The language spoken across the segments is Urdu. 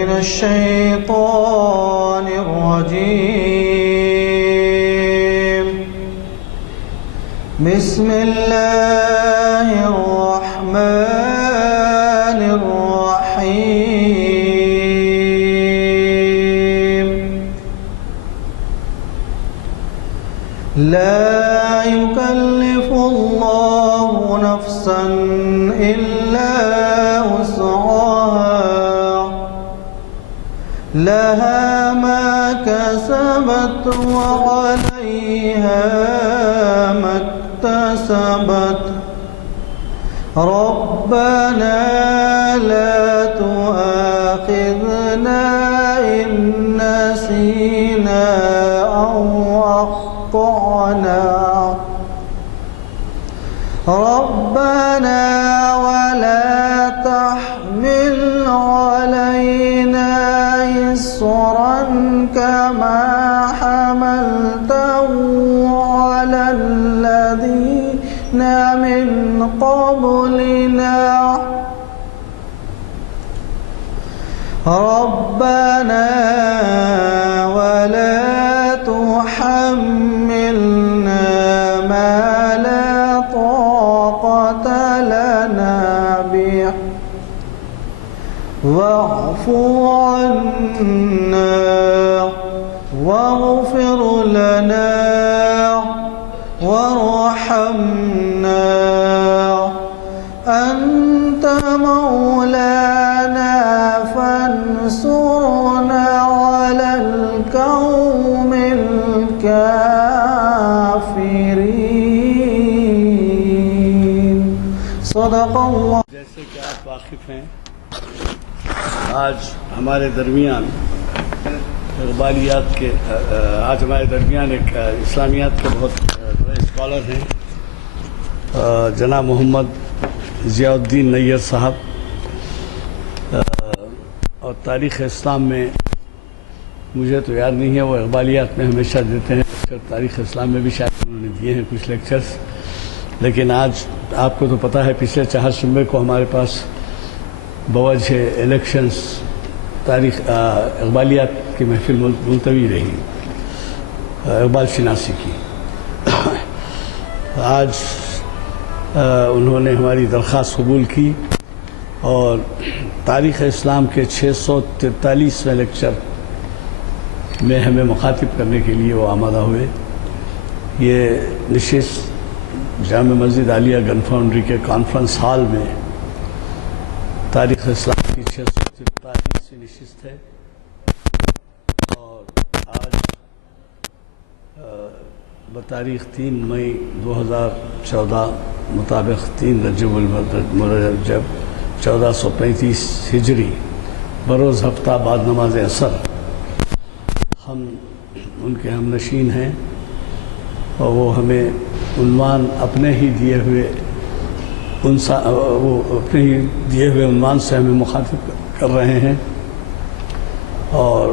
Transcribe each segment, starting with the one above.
من الشيطان الرجيم. بسم الله الرحمن الرحيم. لا يكلف الله نفسا إلا وسعها، لها ما كسبت وعليها ما اكتسبت. ربنا لا تؤاخذنا إن نسينا أو أخطأنا. ربنا ولا تحمل علينا إصرا كما حملته على الذين من قبلنا. ربنا ولا تحملنا ما لا طاقة لنا به، واعف عنا واغفر لنا وارحمنا. أنت مولانا فانصرنا على القوم الكافرين. صدق اللہ. جیسے کہ آپ واقف ہیں، آج ہمارے درمیان ایک اسلامیات کے بہت بڑے اسکالر ہیں، جناب محمد ضیاء الدین نیّر صاحب، اور تاریخ اسلام میں مجھے تو یاد نہیں ہے، وہ اقبالیات میں ہمیشہ دیتے ہیں، تاریخ اسلام میں بھی شاید انہوں نے دیے ہیں کچھ لیکچرز. لیکن آج آپ کو تو پتہ ہے پچھلے چہارشنبے کو ہمارے پاس بوجہ الیکشنز تاریخ اقبالیات کی محفل ملتوی رہی، اقبال شناسی کی. آج انہوں نے ہماری درخواست قبول کی اور تاریخ اسلام کے 643ویں لیکچر میں ہمیں مخاطب کرنے کے لیے وہ آمادہ ہوئے. یہ نشست جامع مسجد عالیہ گن فاؤنڈری کے کانفرنس ہال میں تاریخ اسلام کی 643ویں نشست ہے، اور آج بتاریخ 3 مئی 2014 مطابق 3 رجب المرجب 1435 ہجری بروز ہفتہ بعد نماز عصر ہم ان کے ہم نشین ہیں، اور وہ ہمیں عنوان اپنے ہی دیے ہوئے عنوان سے ہمیں مخاطب کر رہے ہیں. اور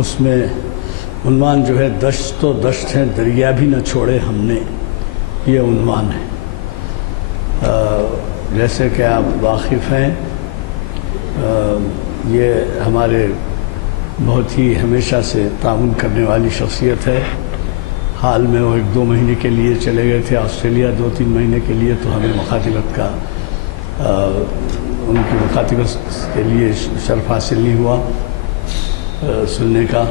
اس میں عنوان جو ہے دشت و دشت ہے دریا بھی نہ چھوڑے ہم نے، یہ عنوان ہے. جیسے کہ آپ واقف ہیں، یہ ہمارے بہت ہی ہمیشہ سے تعاون کرنے والی شخصیت ہے. حال میں وہ 1-2 مہینے کے لیے چلے گئے تھے آسٹریلیا، 2-3 مہینے کے لیے، تو ہمیں مخاطبت کا ان کی مخاطبت کے لیے شرف حاصل نہیں ہوا سننے کا.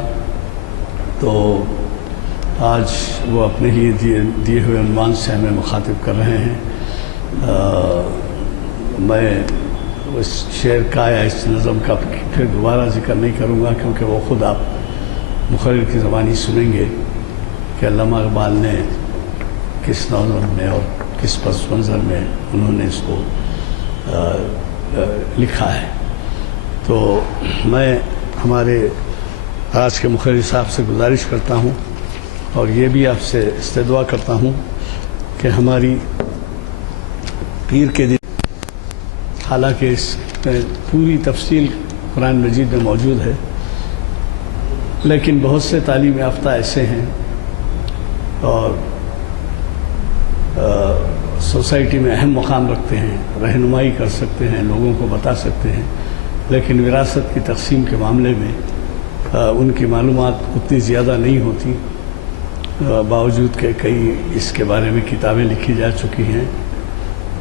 تو آج وہ اپنے ہی دیے ہوئے عنوان سے ہمیں مخاطب کر رہے ہیں. میں اس شعر کا یا اس نظم کا پھر دوبارہ ذکر نہیں کروں گا، کیونکہ وہ خود آپ مقرر کی زبانی سنیں گے کہ علامہ اقبال نے کس نظم میں اور کس پس منظر میں انہوں نے اس کو لکھا ہے. تو میں ہمارے آج کے مقرر صاحب سے گزارش کرتا ہوں، اور یہ بھی آپ سے استدعا کرتا ہوں کہ ہماری پیر کے دن، حالانکہ اس میں پوری تفصیل قرآن مجید میں موجود ہے، لیکن بہت سے تعلیم یافتہ ایسے ہیں اور سوسائٹی میں اہم مقام رکھتے ہیں، رہنمائی کر سکتے ہیں، لوگوں کو بتا سکتے ہیں، لیکن وراثت کی تقسیم کے معاملے میں ان کی معلومات اتنی زیادہ نہیں ہوتی، باوجود کہ کئی اس کے بارے میں کتابیں لکھی جا چکی ہیں،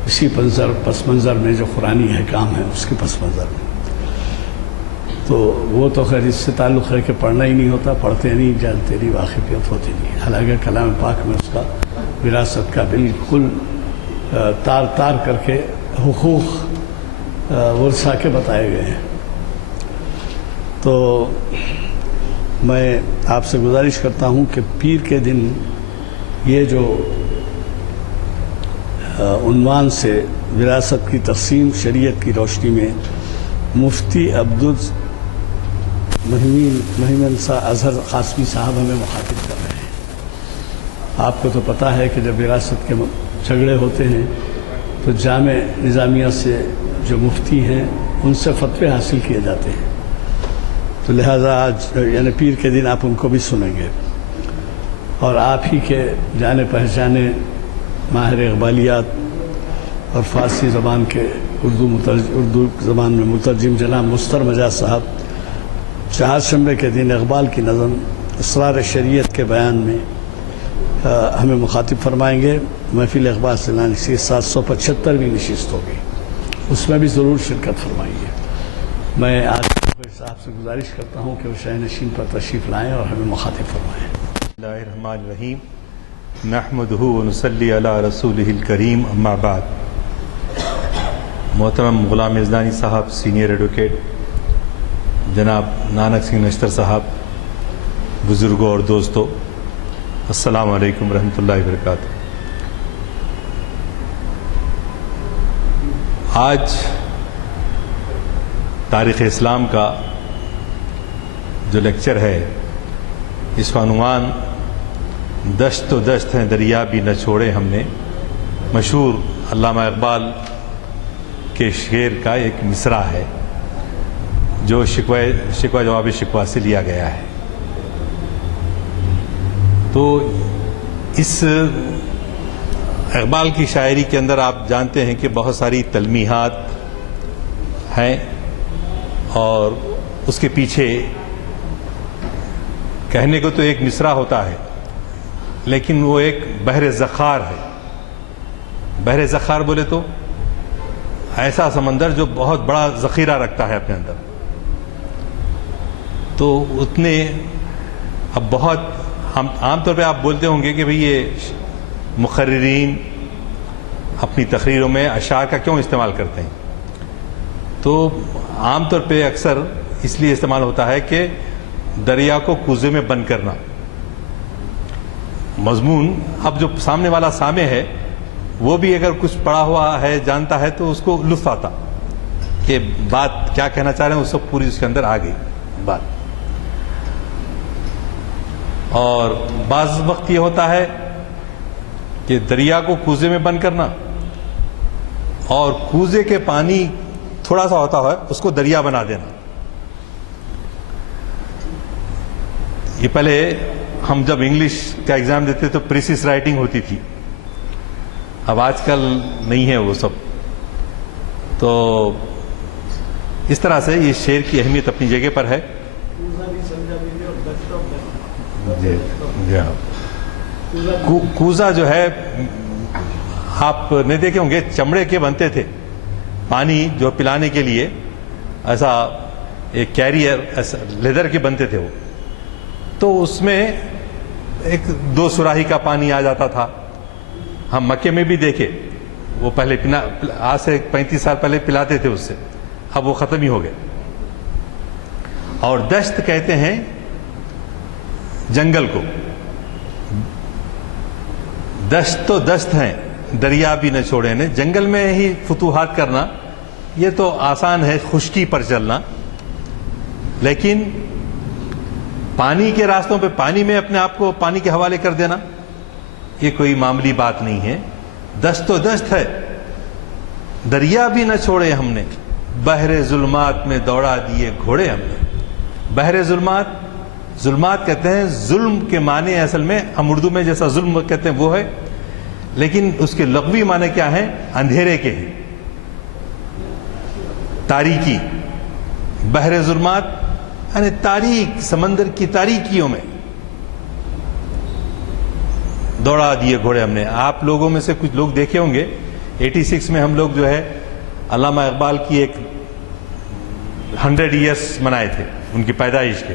اسی پس منظر میں جو قرآنی احکام ہے اس کے پس منظر میں. تو وہ تو خیر اس سے تعلق ہے کہ پڑھنا ہی نہیں ہوتا، پڑھتے نہیں، جانتے نہیں، واقفیت ہوتی نہیں. حالانکہ کلام پاک میں اس کا وراثت کا بالکل تار تار کر کے حقوق ورثہ کے بتائے گئے ہیں. تو میں آپ سے گزارش کرتا ہوں کہ پیر کے دن یہ جو عنوان سے وراثت کی تقسیم شریعت کی روشنی میں مفتی عبدالمحمن اظہر قاسمی صاحب ہمیں مخاطب کر رہے ہیں. آپ کو تو پتہ ہے کہ جب وراثت کے جھگڑے ہوتے ہیں تو جامع نظامیہ سے جو مفتی ہیں ان سے فتوے حاصل کیے جاتے ہیں. تو لہٰذا آج یعنی پیر کے دن آپ ان کو بھی سنیں گے، اور آپ ہی کے جانے پہچانے ماہر اقبالیات اور فارسی زبان کے اردو زبان میں مترجم جناب مستر مجاز صاحب چہارشنبے کے دن اقبال کی نظم اسرار شریعت کے بیان میں ہمیں مخاطب فرمائیں گے. محفل اقبال سے نشست 775ویں نشست ہوگی، اس میں بھی ضرور شرکت فرمائیے. میں آج صاحب سے گزارش کرتا ہوں کہ وہ شاہ نشین پر تشریف لائیں اور ہمیں مخاطب فرمائیں. بسم اللہ الرحمن الرحیم. نحمدہ ونصلی علی رسولہ الکریم، اما بعد. محترم غلام یزدانی صاحب سینئر ایڈوکیٹ، جناب نانک سنگھ نشتر صاحب، بزرگوں اور دوستوں، السلام علیکم ورحمۃ اللہ وبرکاتہ. آج تاریخ اسلام کا جو لیکچر ہے اس کا عنوان دشت تو دشت ہیں دریا بھی نہ چھوڑے ہم نے، مشہور علامہ اقبال کے شعر کا ایک مصرع ہے جو شکوہ جواب شکوہ سے لیا گیا ہے. تو اس اقبال کی شاعری کے اندر آپ جانتے ہیں کہ بہت ساری تلمیحات ہیں، اور اس کے پیچھے کہنے کو تو ایک مصرع ہوتا ہے لیکن وہ ایک بحر ذخار ہے. بحر ذخار بولے تو ایسا سمندر جو بہت بڑا ذخیرہ رکھتا ہے اپنے اندر. تو اتنے اب بہت عام طور پہ آپ بولتے ہوں گے کہ بھئی یہ مقررین اپنی تقریروں میں اشعار کا کیوں استعمال کرتے ہیں. تو عام طور پہ اکثر اس لیے استعمال ہوتا ہے کہ دریا کو کوزے میں بند کرنا. مضمون اب جو سامنے والا سامع ہے وہ بھی اگر کچھ پڑھا ہوا ہے جانتا ہے تو اس کو لطف آتا کہ بات کیا کہنا چاہ رہے ہیں، اس کو پوری اس کے اندر آ گئی بات. اور بعض وقت یہ ہوتا ہے کہ دریا کو کوزے میں بند کرنا اور کوزے کے پانی تھوڑا سا ہوتا ہے اس کو دریا بنا دینا. یہ پہلے ہم جب انگلش کا ایگزام دیتے تو پریسیس رائٹنگ ہوتی تھی، اب آج کل نہیں ہے وہ سب. تو اس طرح سے یہ شعر کی اہمیت اپنی جگہ پر ہے. کوزا جو ہے آپ نے دیکھے ہوں گے چمڑے کے بنتے تھے، پانی جو پلانے کے لیے ایسا ایک کیریئر لیدر کے بنتے تھے وہ. تو اس میں ایک 2 سراہی کا پانی آ جاتا تھا. ہم مکے میں بھی دیکھے وہ پہلے آج سے 35 سال پہلے پلاتے تھے اس سے، اب وہ ختم ہی ہو گئے. اور دشت کہتے ہیں جنگل کو. دشت تو دشت ہیں دریا بھی نہ چھوڑے نے. جنگل میں ہی فتوحات کرنا یہ تو آسان ہے، خشکی پر چلنا، لیکن پانی کے راستوں پہ پانی میں اپنے آپ کو پانی کے حوالے کر دینا یہ کوئی معمولی بات نہیں ہے. دشت تو دشت ہے دریا بھی نہ چھوڑے ہم نے، بحر ظلمات میں دوڑا دیے گھوڑے ہم نے. بحر ظلمات، ظلمات کہتے ہیں ظلم کے معنی اصل میں ہم اردو میں جیسا ظلم کہتے ہیں وہ ہے، لیکن اس کے لغوی معنی کیا ہیں؟ اندھیرے کے ہیں، تاریکی. بحر ظلمات یعنی تاریک سمندر کی تاریکیوں میں دوڑا دیے گھوڑے ہم نے. آپ لوگوں میں سے کچھ لوگ دیکھے ہوں گے 86 میں ہم لوگ جو ہے علامہ اقبال کی ایک 100 ایئرس منائے تھے ان کی پیدائش کے.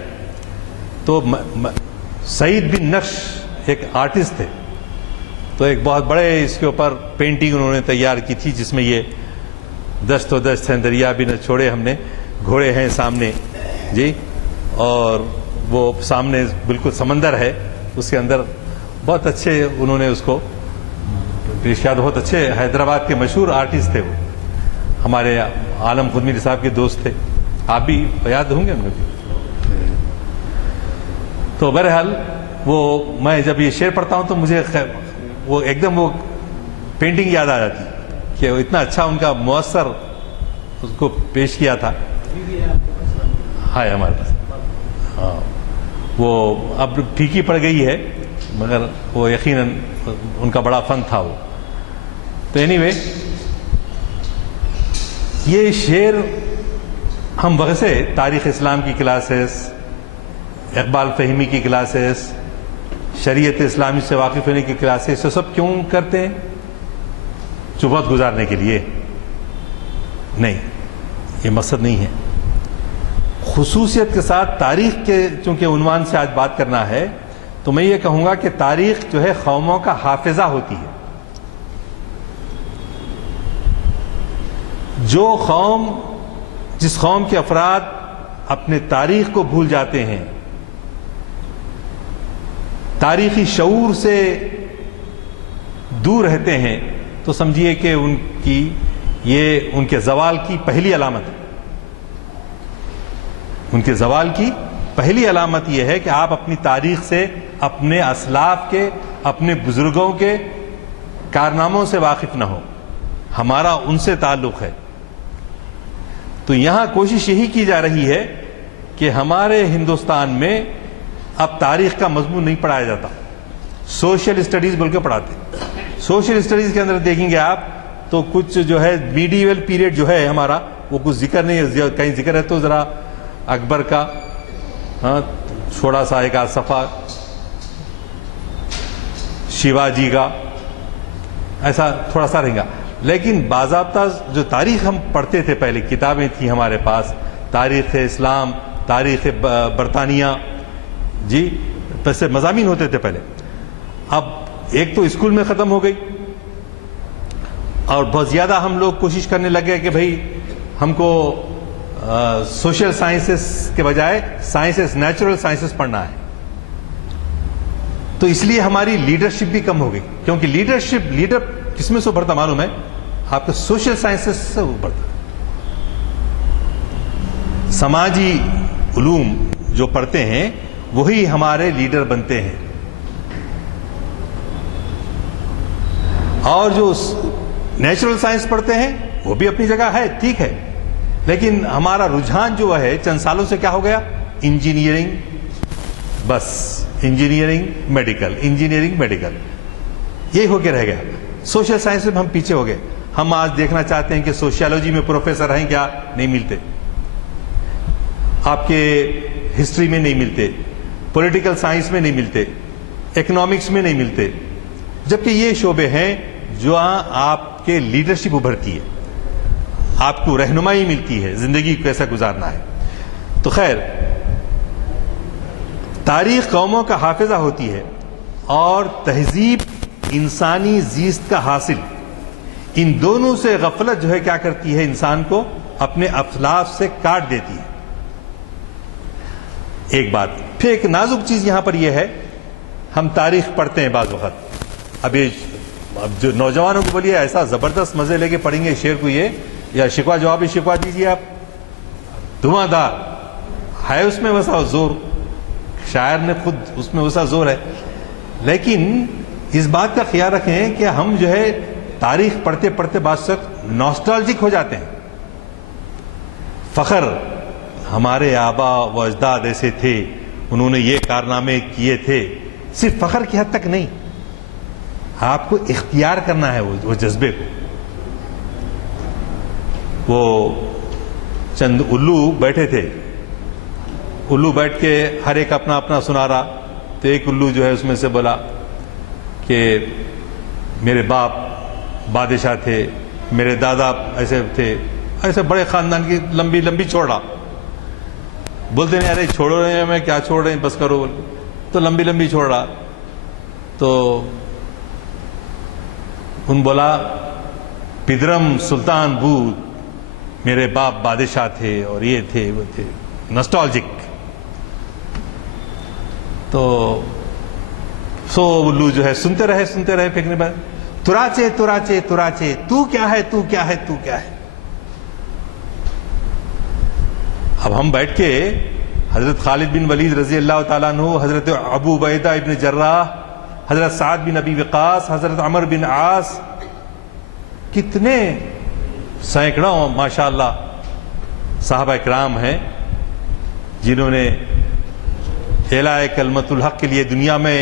تو سعید بن نقش ایک آرٹسٹ تھے, تو ایک بہت بڑے اس کے اوپر پینٹنگ انہوں نے تیار کی تھی جس میں یہ دست و دست ہیں دریا بھی نہ چھوڑے ہم نے, گھوڑے ہیں سامنے جی, اور وہ سامنے بالکل سمندر ہے, اس کے اندر بہت اچھے انہوں نے اس کو پیش کیا. بہت اچھے حیدرآباد کے مشہور آرٹسٹ تھے, وہ ہمارے عالم خود میر صاحب کے دوست تھے, آپ بھی یاد ہوں گے ان کو. تو بہرحال وہ میں جب یہ شعر پڑھتا ہوں تو مجھے وہ ایک دم وہ پینٹنگ یاد آ جاتی کہ وہ اتنا اچھا ان کا مؤثر اس کو پیش کیا تھا. ہاں ہمارے پاس, ہاں وہ اب پھیکی پڑ گئی ہے مگر وہ یقیناً ان کا بڑا فن تھا وہ. تو اینی وے یہ شعر ہم ویسے تاریخ اسلام کی کلاسز, اقبال فہمی کی کلاسز, شریعت اسلامی سے واقف ہونے کی کلاسز, تو سب کیوں کرتے ہیں؟ جو وقت گزارنے کے لیے نہیں, یہ مقصد نہیں ہے. خصوصیت کے ساتھ تاریخ کے چونکہ عنوان سے آج بات کرنا ہے تو میں یہ کہوں گا کہ تاریخ جو ہے قوموں کا حافظہ ہوتی ہے. جس قوم کے افراد اپنے تاریخ کو بھول جاتے ہیں, تاریخی شعور سے دور رہتے ہیں, تو سمجھیے کہ ان کے زوال کی پہلی علامت ہے. ان کے زوال کی پہلی علامت یہ ہے کہ آپ اپنی تاریخ سے, اپنے اسلاف کے, اپنے بزرگوں کے کارناموں سے واقف نہ ہو. ہمارا ان سے تعلق ہے. تو یہاں کوشش یہی کی جا رہی ہے کہ ہمارے ہندوستان میں اب تاریخ کا مضمون نہیں پڑھایا جاتا, سوشل اسٹڈیز بول کے پڑھاتے. سوشل اسٹڈیز کے اندر دیکھیں گے آپ تو کچھ جو ہے میڈیول پیریڈ جو ہے ہمارا وہ کچھ ذکر نہیں ہے. کہیں ذکر ہے تو ذرا اکبر کا, ہاں تھوڑا سا ایک آدھ صفحہ شیواجی کا, ایسا تھوڑا سا رہیں گا. لیکن باضابطہ جو تاریخ ہم پڑھتے تھے, پہلے کتابیں تھیں ہمارے پاس, تاریخ اسلام, تاریخ برطانیہ جی, ویسے مضامین ہوتے تھے پہلے. اب ایک تو اسکول میں ختم ہو گئی اور بہت زیادہ ہم لوگ کوشش کرنے لگے کہ بھئی ہم کو سوشل سائنسز کے بجائے سائنسز, نیچرل سائنسز پڑھنا ہے. تو اس لیے ہماری لیڈرشپ بھی کم ہو گئی, کیونکہ لیڈر کس میں سے ابھرتا معلوم ہے؟ آپ کے سوشل سائنسز سے ابھرتا. سماجی علوم جو پڑھتے ہیں وہی ہمارے لیڈر بنتے ہیں, اور جو نیچرل سائنس پڑھتے ہیں وہ بھی اپنی جگہ ہے, ٹھیک ہے, لیکن ہمارا رجحان جو ہے چند سالوں سے کیا ہو گیا؟ انجینئرنگ, بس انجینئرنگ میڈیکل, یہی ہو کے رہ گیا. سوشل سائنس میں ہم پیچھے ہو گئے. ہم آج دیکھنا چاہتے ہیں کہ سوشیالوجی میں پروفیسر ہیں کیا؟ نہیں ملتے. آپ کے ہسٹری میں نہیں ملتے, پولیٹیکل سائنس میں نہیں ملتے, اکنامکس میں نہیں ملتے, جبکہ یہ شعبے ہیں جو آپ کے لیڈرشپ ابھرتی ہے, آپ کو رہنمائی ملتی ہے, زندگی کو کیسا گزارنا ہے. تو خیر, تاریخ قوموں کا حافظہ ہوتی ہے اور تہذیب انسانی زیست کا حاصل. ان دونوں سے غفلت جو ہے کیا کرتی ہے؟ انسان کو اپنے اسلاف سے کاٹ دیتی ہے. ایک بات پھر ایک نازک چیز یہاں پر یہ ہے, ہم تاریخ پڑھتے ہیں بعض وقت, اب جو نوجوانوں کو بولیے ایسا زبردست مزے لے کے پڑھیں گے شعر کو, یہ یا شکوہ جوابی شکوہ دیجیے آپ, دھواں دار ہے اس میں ویسا زور, شاعر نے خود اس میں ویسا زور ہے. لیکن اس بات کا خیال رکھیں کہ ہم جو ہے تاریخ پڑھتے پڑھتے بعض وقت نوسٹالجک ہو جاتے ہیں. فخر, ہمارے آبا و اجداد ایسے تھے, انہوں نے یہ کارنامے کیے تھے, صرف فخر کی حد تک نہیں, آپ کو اختیار کرنا ہے وہ جذبے کو. وہ چند الو بیٹھے تھے. الو بیٹھ کے ہر ایک اپنا اپنا سنا رہا. تو ایک الو جو ہے اس میں سے بولا کہ میرے باپ بادشاہ تھے, میرے دادا ایسے تھے, ایسے بڑے خاندان کی لمبی لمبی چھوڑ رہا. بولتے نہیں ارے چھوڑو رہے ہیں, میں کیا چھوڑ رہے ہیں, بس کرو. تو لمبی لمبی چھوڑ رہا. تو ان بولا پدرم سلطان بود, میرے باپ بادشاہ تھے اور یہ تھے وہ تھے, نسٹالجک. تو سو الو جو ہے سنتے رہے پھینکنے بعد تراچے تراچے تراچے, تو کیا ہے تو کیا ہے تو کیا ہے. اب ہم بیٹھ کے حضرت خالد بن ولید رضی اللہ تعالیٰ عنہ, حضرت ابو عبیدہ ابن جراح, حضرت سعد بن ابی وقاص, حضرت عمر بن عاص, کتنے سینکڑوں ماشاءاللہ صحابہ اکرام ہیں جنہوں نے اعلاء کلمت الحق کے لیے, دنیا میں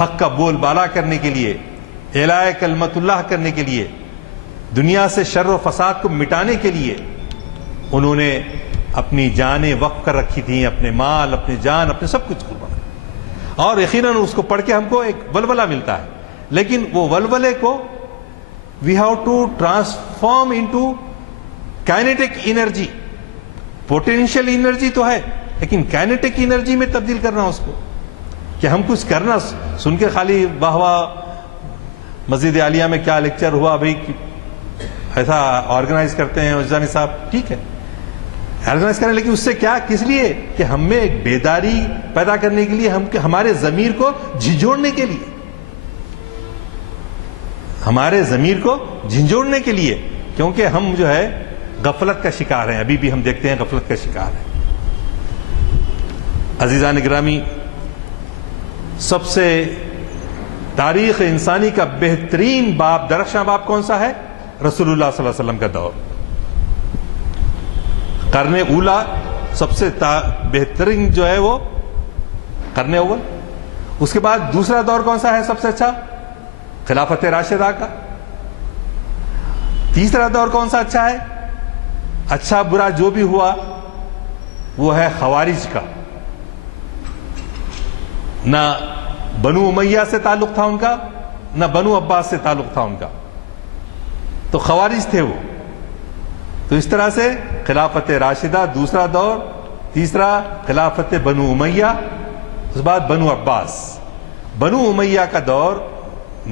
حق کا بول بالا کرنے کے لیے, اعلاء کلمت اللہ کرنے کے لیے, دنیا سے شر و فساد کو مٹانے کے لیے انہوں نے اپنی جانیں وقف کر رکھی تھیں, اپنے مال, اپنی جان, اپنے سب کچھ قربان. اور یقیناً اس کو پڑھ کے ہم کو ایک ولولہ ملتا ہے, لیکن وہ ولولے کو we have to transform into kinetic energy. Potential energy تو ہے, لیکن کائنیٹک انرجی میں تبدیل کرنا اس کو, کہ ہم کچھ کرنا. سن کے خالی واہ واہ, مسجد عالیہ میں کیا لیکچر ہوا بھائی, ایسا آرگنائز کرتے ہیں عزانی صاحب, ٹھیک ہے آرگنائز کریں, لیکن اس سے کیا, کس لیے, کہ ہم میں ایک بیداری پیدا کرنے کے لیے, ہمارے ضمیر کو جھنجھوڑنے کے لیے, ہمارے ضمیر کو جھنجھوڑنے کے لیے, کیونکہ ہم جو ہے غفلت کا شکار ہیں, ابھی بھی ہم دیکھتے ہیں غفلت کا شکار ہیں. عزیزان گرامی, سب سے تاریخ انسانی کا بہترین باب, درخشاں باب کون سا ہے؟ رسول اللہ صلی اللہ علیہ وسلم کا دور, قرن اولا. سب سے بہترین جو ہے وہ قرن اول. اس کے بعد دوسرا دور کون سا ہے سب سے اچھا؟ خلافت راشدہ کا. تیسرا دور کون سا اچھا ہے؟ اچھا برا جو بھی ہوا وہ ہے خوارج کا. نہ بنو امیہ سے تعلق تھا ان کا, نہ بنو عباس سے تعلق تھا ان کا, تو خوارج تھے وہ. تو اس طرح سے خلافت راشدہ دوسرا دور, تیسرا خلافت بنو امیہ, اس بعد بنو عباس. بنو امیہ کا دور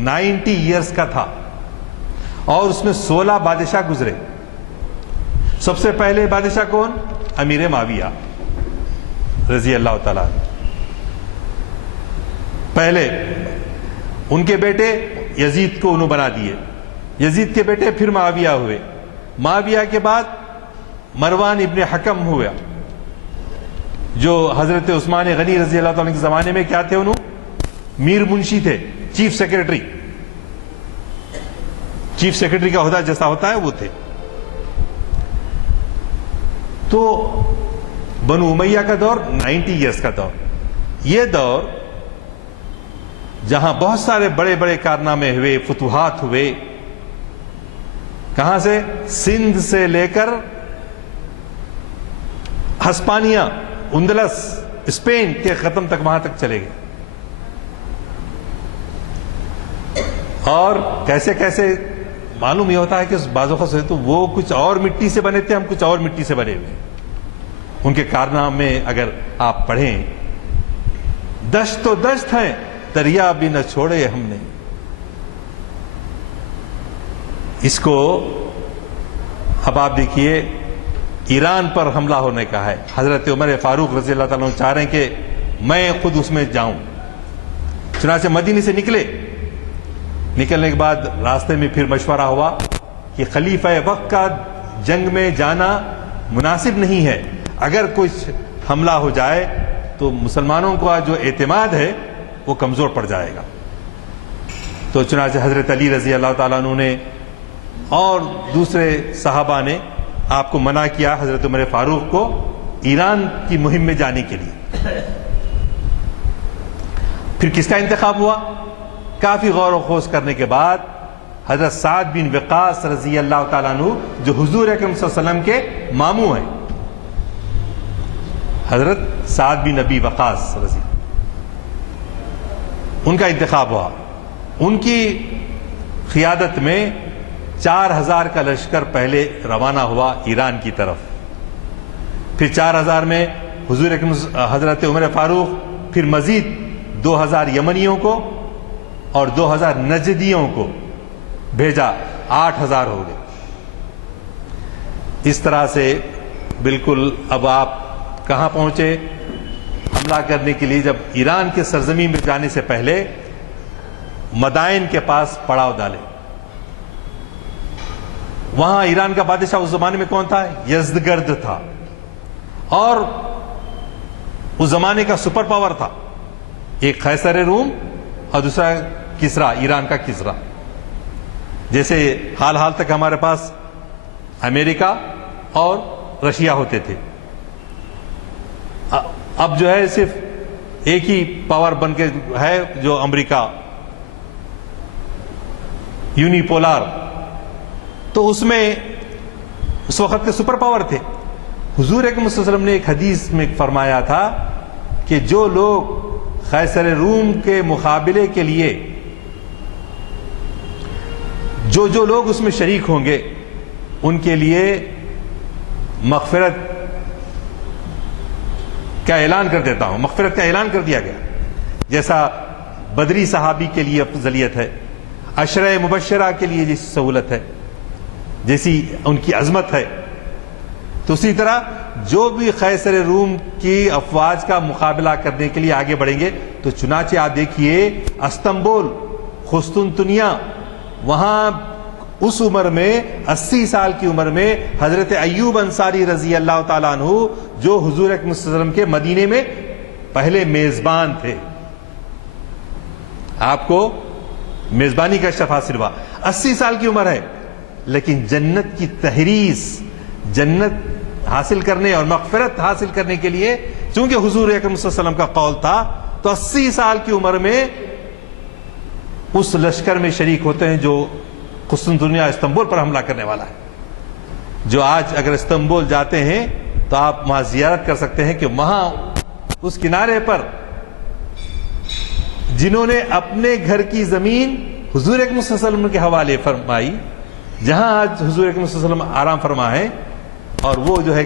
90 ایئرز کا تھا اور اس میں 16 بادشاہ گزرے. سب سے پہلے بادشاہ کون؟ امیر معاویہ رضی اللہ تعالیٰ. پہلے ان کے بیٹے یزید کو انہوں بنا دیے, یزید کے بیٹے پھر معاویہ ہوئے, معاویہ کے بعد مروان ابن حکم ہوا, جو حضرت عثمان غنی رضی اللہ تعالیٰ کے زمانے میں کیا تھے, انہوں میر منشی تھے, چیف سیکرٹری. چیف سیکرٹری کا عہدہ جیسا ہوتا ہے وہ تھے. تو بنو امیہ کا دور 90 ایئرز کا دور. یہ دور جہاں بہت سارے بڑے بڑے کارنامے ہوئے, فتوحات ہوئے, کہاں سے؟ سندھ سے لے کر ہسپانیہ, اندلس, اسپین کے ختم تک, وہاں تک چلے گئے. اور کیسے کیسے معلوم یہ ہوتا ہے کہ بعض اوقات سے تو وہ کچھ اور مٹی سے بنے تھے, ہم کچھ اور مٹی سے بنے ہوئے. ان کے کارنامے اگر آپ پڑھیں, دشت تو دشت ہیں, دریا بھی نہ چھوڑے ہم نے. اس کو اب آپ دیکھیے, ایران پر حملہ ہونے کا ہے. حضرت عمر فاروق رضی اللہ تعالیٰ عنہ چاہ رہے ہیں کہ میں خود اس میں جاؤں. چنانچہ مدینے سے نکلے. نکلنے کے بعد راستے میں پھر مشورہ ہوا کہ خلیفہ وقت کا جنگ میں جانا مناسب نہیں ہے, اگر کچھ حملہ ہو جائے تو مسلمانوں کا جو اعتماد ہے وہ کمزور پڑ جائے گا. تو چنانچہ حضرت علی رضی اللہ تعالیٰ عنہ نے اور دوسرے صحابہ نے آپ کو منع کیا, حضرت عمر فاروق کو, ایران کی مہم میں جانے کے لیے. پھر کس کا انتخاب ہوا؟ کافی غور و خوض کرنے کے بعد حضرت سعد بن وقاص رضی اللہ تعالیٰ عنہ جو حضور اکرم صلی اللہ علیہ وسلم کے ماموں ہیں. حضرت سعد بن ابی وقاص رضی ان کا انتخاب ہوا. ان کی قیادت میں 4000 کا لشکر پہلے روانہ ہوا ایران کی طرف. پھر 4000 میں حضور اکرم حضرت عمر فاروق پھر مزید 2000 یمنیوں کو اور 2000 نجدیوں کو بھیجا. 8000 ہو گئے. اس طرح سے بالکل اب آپ کہاں پہنچے حملہ کرنے کے لیے؟ جب ایران کے سرزمین میں جانے سے پہلے مدائن کے پاس پڑاؤ ڈالے. وہاں ایران کا بادشاہ اس زمانے میں کون تھا؟ یزدگرد تھا، اور اس زمانے کا سپر پاور تھا. ایک قیصر روم اور دوسرا کسرا، ایران کا کسرا. جیسے حال تک ہمارے پاس امریکہ اور رشیا ہوتے تھے، اب جو ہے صرف ایک ہی پاور بن کے ہے جو امریکہ، یونی پولار. تو اس میں اس وقت کے سپر پاور تھے. حضور اکرم صلی اللہ علیہ وسلم نے ایک حدیث میں فرمایا تھا کہ جو لوگ قیصر روم کے مقابلے کے لیے جو لوگ اس میں شریک ہوں گے ان کے لیے مغفرت کا اعلان کر دیتا ہوں. مغفرت کا اعلان کر دیا گیا. جیسا بدری صحابی کے لیے افضلیت ہے، عشرہ مبشرہ کے لیے جیسی سہولت ہے، جیسی ان کی عظمت ہے، تو اسی طرح جو بھی قیصر روم کی افواج کا مقابلہ کرنے کے لیے آگے بڑھیں گے. تو چنانچہ آپ دیکھیے استنبول، قسطنطنیہ، وہاں اس عمر میں 80 سال کی عمر میں حضرت ایوب انصاری رضی اللہ تعالیٰ عنہ جو حضور اکرم صلی اللہ علیہ وسلم کے مدینے میں پہلے میزبان تھے، آپ کو میزبانی کا شرف حاصل ہوا. 80 سال کی عمر ہے، لیکن جنت کی تحریص، جنت حاصل کرنے اور مغفرت حاصل کرنے کے لیے چونکہ حضور اکرم صلی اللہ علیہ وسلم کا قول تھا، تو 80 سال کی عمر میں اس لشکر میں شریک ہوتے ہیں جو قسطنطنیہ استنبول پر حملہ کرنے والا ہے. جو آج اگر استنبول جاتے ہیں تو آپ وہاں زیارت کر سکتے ہیں کہ وہاں اس کنارے پر جنہوں نے اپنے گھر کی زمین حضور اکرم صلی اللہ علیہ وسلم کے حوالے فرمائی، جہاں آج حضور اکرم صلی اللہ علیہ وسلم آرام فرما ہے، اور وہ جو ہے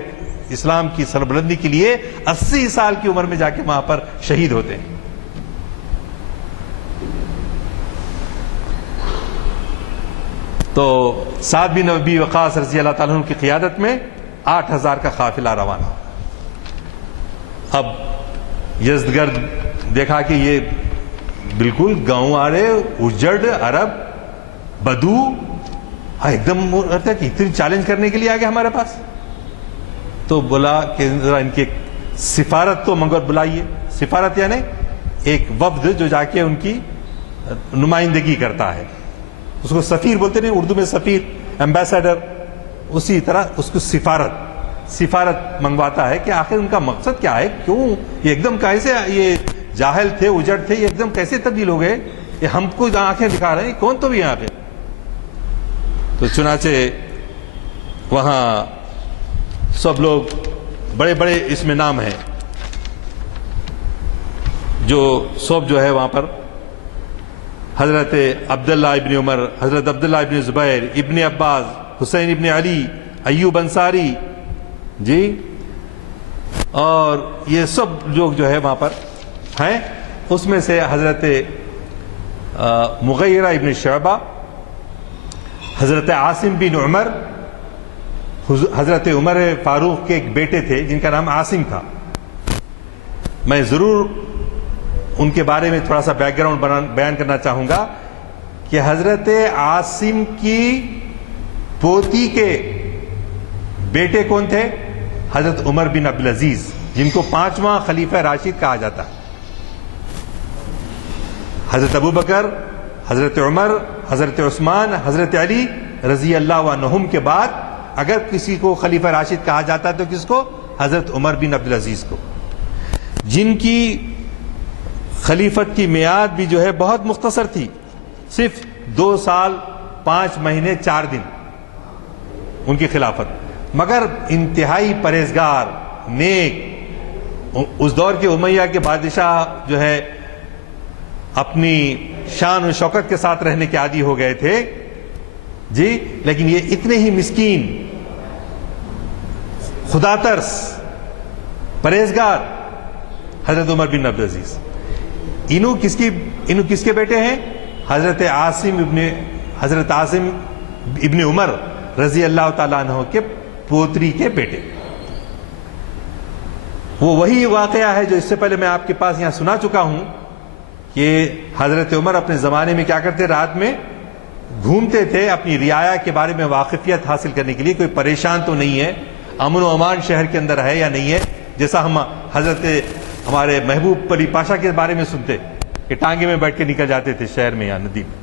اسلام کی سربلندی کے لیے 80 سال کی عمر میں جا کے وہاں پر شہید ہوتے ہیں. تو سعد بن ابی وقاص رضی اللہ تعالیٰ عنہ کی قیادت میں 8000 کا قافلہ روانہ. اب یزدگرد دیکھا کہ یہ بالکل گاؤں آڑے، اجڑ، عرب، بدو، ایک دم اتنی چیلنج کرنے کے لیے آ گیا ہمارے پاس. تو بولا کہ ذرا ان کی سفارت تو منگور بلائیے. سفارت یعنی ایک وفد جو جا کے ان کی نمائندگی کرتا ہے، اس کو سفیر بولتے نہیں، اردو میں سفیر، ایمبیسیڈر، اسی طرح اس کو سفارت منگواتا ہے کہ آخر ان کا مقصد کیا ہے، کیوں یہ ایک دم کیسے یہ جاہل تھے، اجڑ تھے، یہ ایک دم کیسے تبدیل ہو گئے، یہ ہم کو آنکھیں دکھا رہے ہیں، کون تو بھی یہاں پہ. تو چنانچہ وہاں سب لوگ بڑے بڑے اس میں نام ہیں جو سب جو ہے وہاں پر حضرت عبداللہ ابن عمر، حضرت عبداللہ ابن زبیر، ابن عباس، حسین ابن علی، ایوب انصاری جی، اور یہ سب لوگ جو ہے وہاں پر ہیں. اس میں سے حضرت مغیرہ ابن شعبہ، حضرت عاصم بن عمر، حضرت عمر فاروق کے ایک بیٹے تھے جن کا نام عاصم تھا. میں ضرور ان کے بارے میں تھوڑا سا بیک گراؤنڈ بیان کرنا چاہوں گا کہ حضرت عاصم کی پوتی کے بیٹے کون تھے؟ حضرت عمر بن عبدالعزیز، جن کو 5واں خلیفہ راشد کہا جاتا ہے. حضرت ابو بکر، حضرت عمر، حضرت عثمان، حضرت علی رضی اللہ عنہم کے بعد اگر کسی کو خلیفہ راشد کہا جاتا ہے تو کس کو؟ حضرت عمر بن عبدالعزیز کو، جن کی خلیفت کی میعاد بھی جو ہے بہت مختصر تھی، صرف 2 سال 5 مہینے 4 دن ان کی خلافت، مگر انتہائی پرہیزگار، نیک، اس دور کے امیہ کے بادشاہ جو ہے اپنی شان و شوکت کے ساتھ رہنے کے عادی ہو گئے تھے جی، لیکن یہ اتنے ہی مسکین، خدا ترس، پرہیزگار حضرت عمر بن عبدالعزیز، انہوں کس کے بیٹے ہیں؟ حضرت عاصم ابن عمر رضی اللہ تعالیٰ عنہ کے پوتری کے بیٹے۔ وہ وہی واقعہ ہے جو اس سے پہلے میں آپ کے پاس یہاں سنا چکا ہوں کہ حضرت عمر اپنے زمانے میں کیا کرتے، رات میں گھومتے تھے اپنی رعایا کے بارے میں واقفیت حاصل کرنے کے لیے، کوئی پریشان تو نہیں ہے، امن و امان شہر کے اندر ہے یا نہیں ہے، جیسا ہم حضرت ہمارے محبوب علی پاشا کے بارے میں سنتے کہ ٹانگے میں بیٹھ کے نکل جاتے تھے شہر میں یا ندی میں۔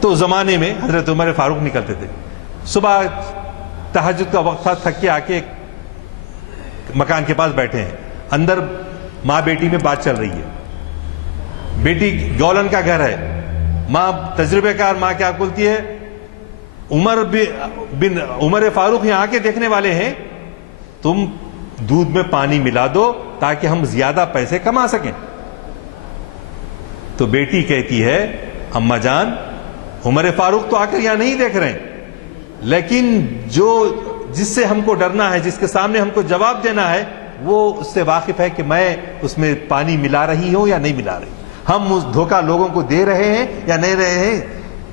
تو زمانے میں حضرت عمر فاروق نکلتے تھے، صبح تہجد کا وقت تھا، تھک کے آ کے مکان کے پاس بیٹھے ہیں، اندر ماں بیٹی میں بات چل رہی ہے، بیٹی گولن کا گھر ہے، ماں تجربے کار ماں کیا بولتی ہے، عمر فاروق یہاں کے دیکھنے والے ہیں، تم دودھ میں پانی ملا دو تاکہ ہم زیادہ پیسے کما سکیں۔ تو بیٹی کہتی ہے اماں جان، عمر فاروق تو آ کر یہاں نہیں دیکھ رہے ہیں، لیکن جس سے ہم کو ڈرنا ہے، جس کے سامنے ہم کو جواب دینا ہے، وہ اس سے واقف ہے کہ میں اس میں پانی ملا رہی ہوں یا نہیں ملا رہی، ہم اس دھوکہ لوگوں کو دے رہے ہیں یا نہیں رہے ہیں۔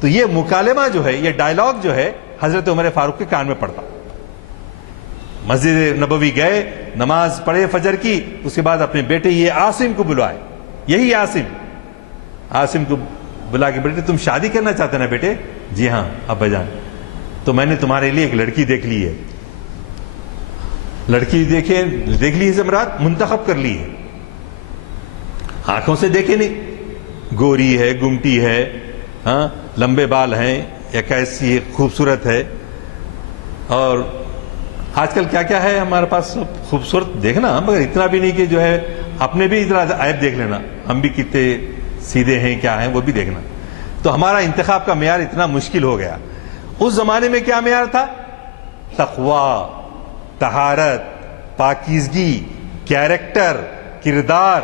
تو یہ مکالمہ جو ہے، یہ ڈائلاگ جو ہے، حضرت عمر فاروق کے کان میں پڑتا۔ مسجد نبوی گئے، نماز پڑھے فجر کی، اس کے بعد اپنے بیٹے یہ عاصم کو بلوائے، یہی عاصم کو بلا کے، بیٹے تم شادی کرنا چاہتے نا بیٹے؟ جی ہاں ابا جان، تو میں نے تمہارے لیے ایک لڑکی دیکھ لی ہے۔ لڑکی دیکھ لی ہے مراد منتخب کر لی ہے، آنکھوں سے دیکھے نہیں، گوری ہے، گمٹی ہے، ہاں لمبے بال ہیں، یا کیسی خوبصورت ہے۔ اور آج کل کیا کیا ہے ہمارے پاس، سب خوبصورت دیکھنا، مگر اتنا بھی نہیں کہ جو ہے اپنے بھی اتنا عیب دیکھ لینا، ہم بھی کتنے سیدھے ہیں کیا ہیں وہ بھی دیکھنا۔ تو ہمارا انتخاب کا معیار اتنا مشکل ہو گیا۔ اس زمانے میں کیا معیار تھا؟ تقوی، طہارت، پاکیزگی، کیریکٹر، کردار،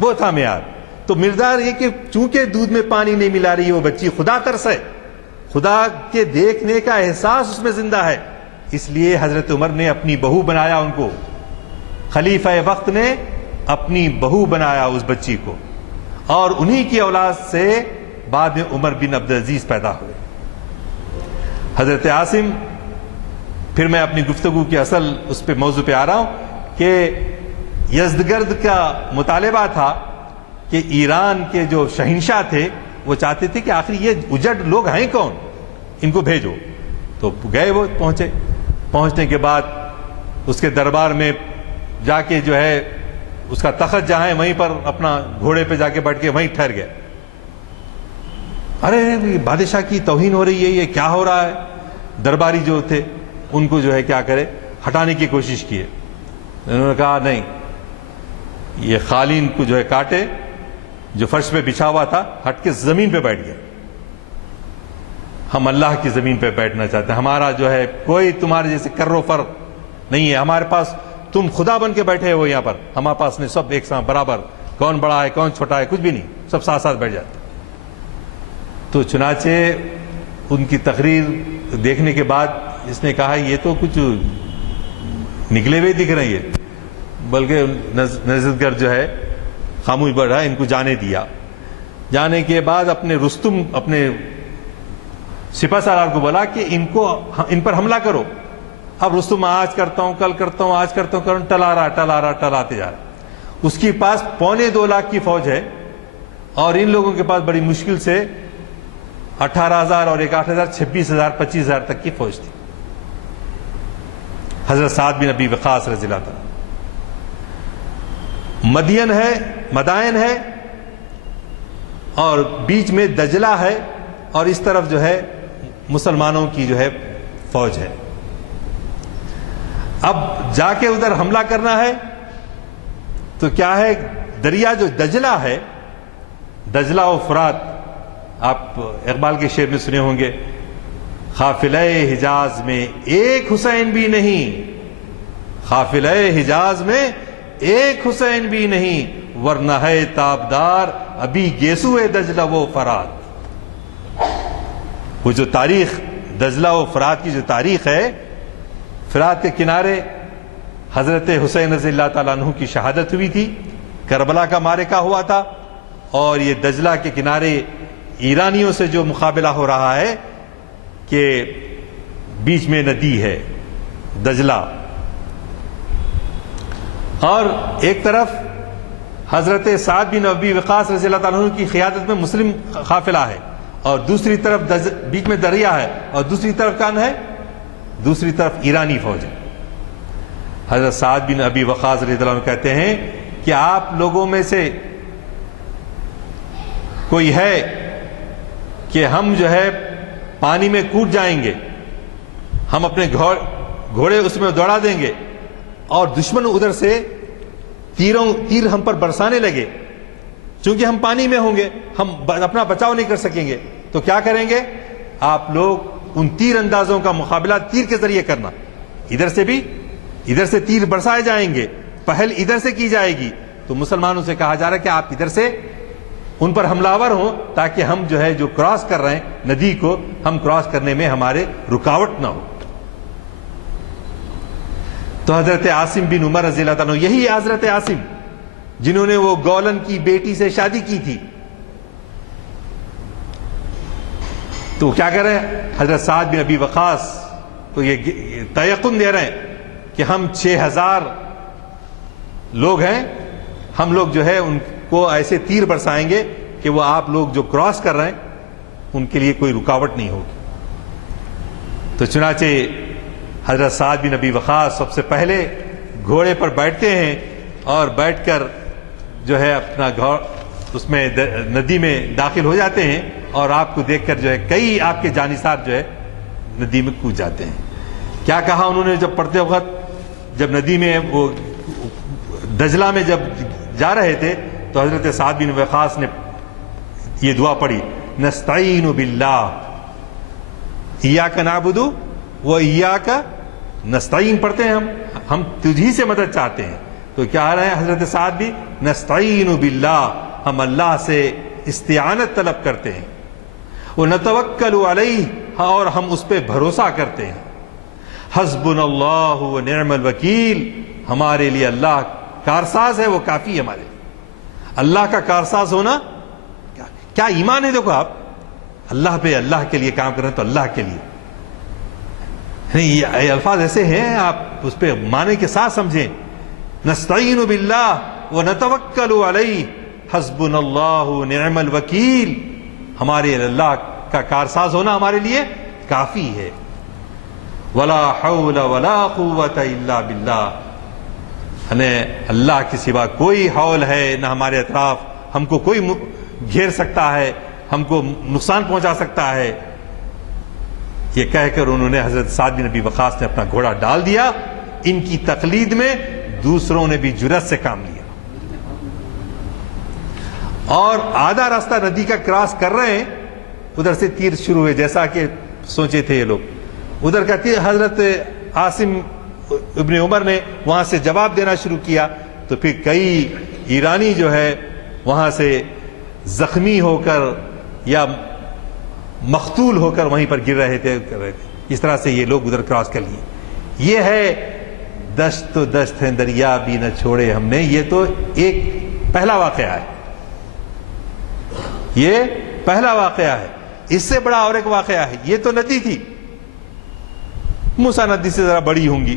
وہ تھا معیار۔ تو مردار یہ کہ چونکہ دودھ میں پانی نہیں ملا رہی وہ بچی، خدا ترس ہے، خدا کے دیکھنے کا احساس اس میں زندہ ہے، اس لیے حضرت عمر نے اپنی بہو بنایا ان کو، خلیفہ وقت نے اپنی بہو بنایا اس بچی کو، اور انہی کی اولاد سے بعد میں عمر بن عبدالعزیز پیدا ہوئے۔ حضرت عاصم، پھر میں اپنی گفتگو کی اصل اس پہ موضوع پہ آ رہا ہوں کہ یزدگرد کا مطالبہ تھا کہ ایران کے جو شہنشاہ تھے وہ چاہتے تھے کہ آخر یہ اجڑ لوگ ہیں کون، ان کو بھیجو۔ تو گئے، وہ پہنچنے کے بعد اس کے دربار میں جا کے جو ہے اس کا تخت جہاں ہے وہیں پر اپنا گھوڑے پہ جا کے بیٹھ کے وہیں ٹھہر گئے۔ ارے بادشاہ کی توہین ہو رہی ہے، یہ کیا ہو رہا ہے؟ درباری جو تھے ان کو جو ہے کیا کرے، ہٹانے کی کوشش کیے۔ انہوں نے کہا نہیں، یہ قالین کو جو ہے کاٹے، جو فرش پہ بچھا ہوا تھا، ہٹ کے زمین پہ بیٹھ گئے۔ ہم اللہ کی زمین پہ بیٹھنا چاہتے ہیں، ہمارا جو ہے کوئی تمہارے جیسے کر و فر نہیں ہے، ہمارے پاس تم خدا بن کے بیٹھے ہو یہاں پر، ہمارے پاس نے سب ایک ساتھ برابر، کون بڑا ہے کون چھوٹا ہے کچھ بھی نہیں، سب ساتھ ساتھ بیٹھ جاتے۔ تو چنانچہ ان کی تقریر دیکھنے کے بعد اس نے کہا یہ تو کچھ نکلے ہوئے دکھ رہی ہے، بلکہ نزدگر جو ہے خاموش بیٹھا، ان کو جانے دیا۔ جانے کے بعد اپنے رستم، اپنے سپہ سالار کو بولا کہ ان پر حملہ کرو۔ اب رستم آج کرتا ہوں کل کرتا ہوں آج کرتا ہوں ٹلاتے جا رہا۔ اس کے پاس 2.25 لاکھ کی فوج ہے، اور ان لوگوں کے پاس بڑی مشکل سے 18,000 اور 8,000 26,000 25,000 تک کی فوج تھی۔ حضرت سعد بن ابی وقاص رضی اللہ عنہ، مدائن ہے اور بیچ میں دجلہ ہے، اور اس طرف جو ہے مسلمانوں کی جو ہے فوج ہے۔ اب جا کے ادھر حملہ کرنا ہے تو کیا ہے، دریا جو دجلہ ہے، دجلہ و فرات، آپ اقبال کے شعر میں سنے ہوں گے، قافلہ حجاز میں ایک حسین بھی نہیں، قافلہ حجاز میں ایک حسین بھی نہیں، ورنہ ہے تابدار ابھی گیسو دجلہ و فرات۔ وہ جو تاریخ دجلہ و فرات کی جو تاریخ ہے، فرات کے کنارے حضرت حسین رضی اللہ تعالیٰ عنہ کی شہادت ہوئی تھی، کربلا کا معرکہ ہوا تھا، اور یہ دجلہ کے کنارے ایرانیوں سے جو مقابلہ ہو رہا ہے کہ بیچ میں ندی ہے دجلہ، اور ایک طرف حضرت سعد بن ابی وقاص رضی اللہ تعالیٰ عنہ کی قیادت میں مسلم قافلہ ہے، اور دوسری طرف بیچ میں دریا ہے، اور دوسری طرف کون ہے؟ دوسری طرف ایرانی فوج ہے۔ حضرت سعد بن ابی وقاص رضی اللہ عنہ کہتے ہیں کہ آپ لوگوں میں سے کوئی ہے کہ ہم جو ہے پانی میں کود جائیں گے، ہم اپنے گھوڑے اس میں دوڑا دیں گے، اور دشمن ادھر سے تیر ہم پر برسانے لگے، چونکہ ہم پانی میں ہوں گے، ہم اپنا بچاؤ نہیں کر سکیں گے، تو کیا کریں گے؟ آپ لوگ ان تیر اندازوں کا مقابلہ تیر کے ذریعے کرنا، ادھر سے تیر برسائے جائیں گے، پہل ادھر سے کی جائے گی، تو مسلمانوں سے کہا جا رہا ہے کہ آپ ادھر سے ان پر حملہ آور ہوں، تاکہ ہم جو ہے جو کراس کر رہے ہیں ندی کو، ہم کراس کرنے میں ہمارے رکاوٹ نہ ہو۔ تو حضرت عاصم بن عمر رضی اللہ تعالیٰ عنہ، یہی حضرت عاصم جنہوں نے وہ گولن کی بیٹی سے شادی کی تھی، تو کیا کر رہے ہیں؟ حضرت سعد بن ابی وقاص کو یہ تیقن دے رہے ہیں کہ ہم 6000 لوگ ہیں، ہم لوگ جو ہے ان کو ایسے تیر برسائیں گے کہ وہ آپ لوگ جو کراس کر رہے ہیں ان کے لیے کوئی رکاوٹ نہیں ہوگی۔ تو چنانچہ حضرت سعد بن ابی وقاص سب سے پہلے گھوڑے پر بیٹھتے ہیں، اور بیٹھ کر جو ہے اپنا اس میں ندی میں داخل ہو جاتے ہیں، اور آپ کو دیکھ کر جو ہے کئی آپ کے جانثار جو ہے ندی میں کود جاتے ہیں۔ کیا کہا انہوں نے جب پڑھتے وقت، جب ندی میں وہ دجلہ میں جب جا رہے تھے، تو حضرت سعد بن وقاص نے یہ دعا پڑھی، نستعین باللہ ایاک نعبد و ایاک نستعین، پڑھتے ہیں ہم تجھی سے مدد چاہتے ہیں۔ تو کیا آ رہا ہے حضرت سعد بھی، نستعین باللہ، ہم اللہ سے استعانت طلب کرتے ہیں، ونتوکل علیہ، اور ہم اس پہ بھروسہ کرتے ہیں، حسبنا اللہ و نعم الوکیل، ہمارے لیے اللہ کارساز ہے، وہ کافی ہے ہمارے۔ اللہ کا کارساز ہونا کیا ایمان ہے؟ دیکھو آپ اللہ پہ، اللہ کے لیے کام کر رہے ہیں تو اللہ کے لیے، یہ الفاظ ایسے ہیں آپ اس پہ معنی کے ساتھ سمجھیں، نستعین باللہ ونتوکل علیہ، حسبنا اللہ نعم الوکیل، ہمارے اللہ کا کارساز ہونا ہمارے لیے کافی ہے۔ ولا حول ولا قوت الا باللہ، ہمیں اللہ کے سوا کوئی حول ہے نہ ہمارے اطراف، ہم کو کوئی گھیر سکتا ہے، ہم کو نقصان پہنچا سکتا ہے۔ یہ کہہ کر انہوں نے حضرت سعد بن ابی وقاص نے اپنا گھوڑا ڈال دیا۔ ان کی تقلید میں دوسروں نے بھی جرأت سے کام لیا، اور آدھا راستہ ندی کا کراس کر رہے ہیں، ادھر سے تیر شروع ہوئے، جیسا کہ سوچے تھے یہ لوگ۔ ادھر کا تیر حضرت عاصم ابن عمر نے وہاں سے جواب دینا شروع کیا، تو پھر کئی ایرانی جو ہے وہاں سے زخمی ہو کر یا مقتول ہو کر وہیں پر گر رہے تھے۔ اس طرح سے یہ لوگ ادھر کراس کر لیے۔ یہ ہے دشت تو دشت ہے دریا بھی نہ چھوڑے ہم نے، یہ تو ایک پہلا واقعہ ہے، یہ پہلا واقعہ ہے۔ اس سے بڑا اور ایک واقعہ ہے، یہ تو ندی تھی، موسیٰ ندی سے ذرا بڑی ہوں گی،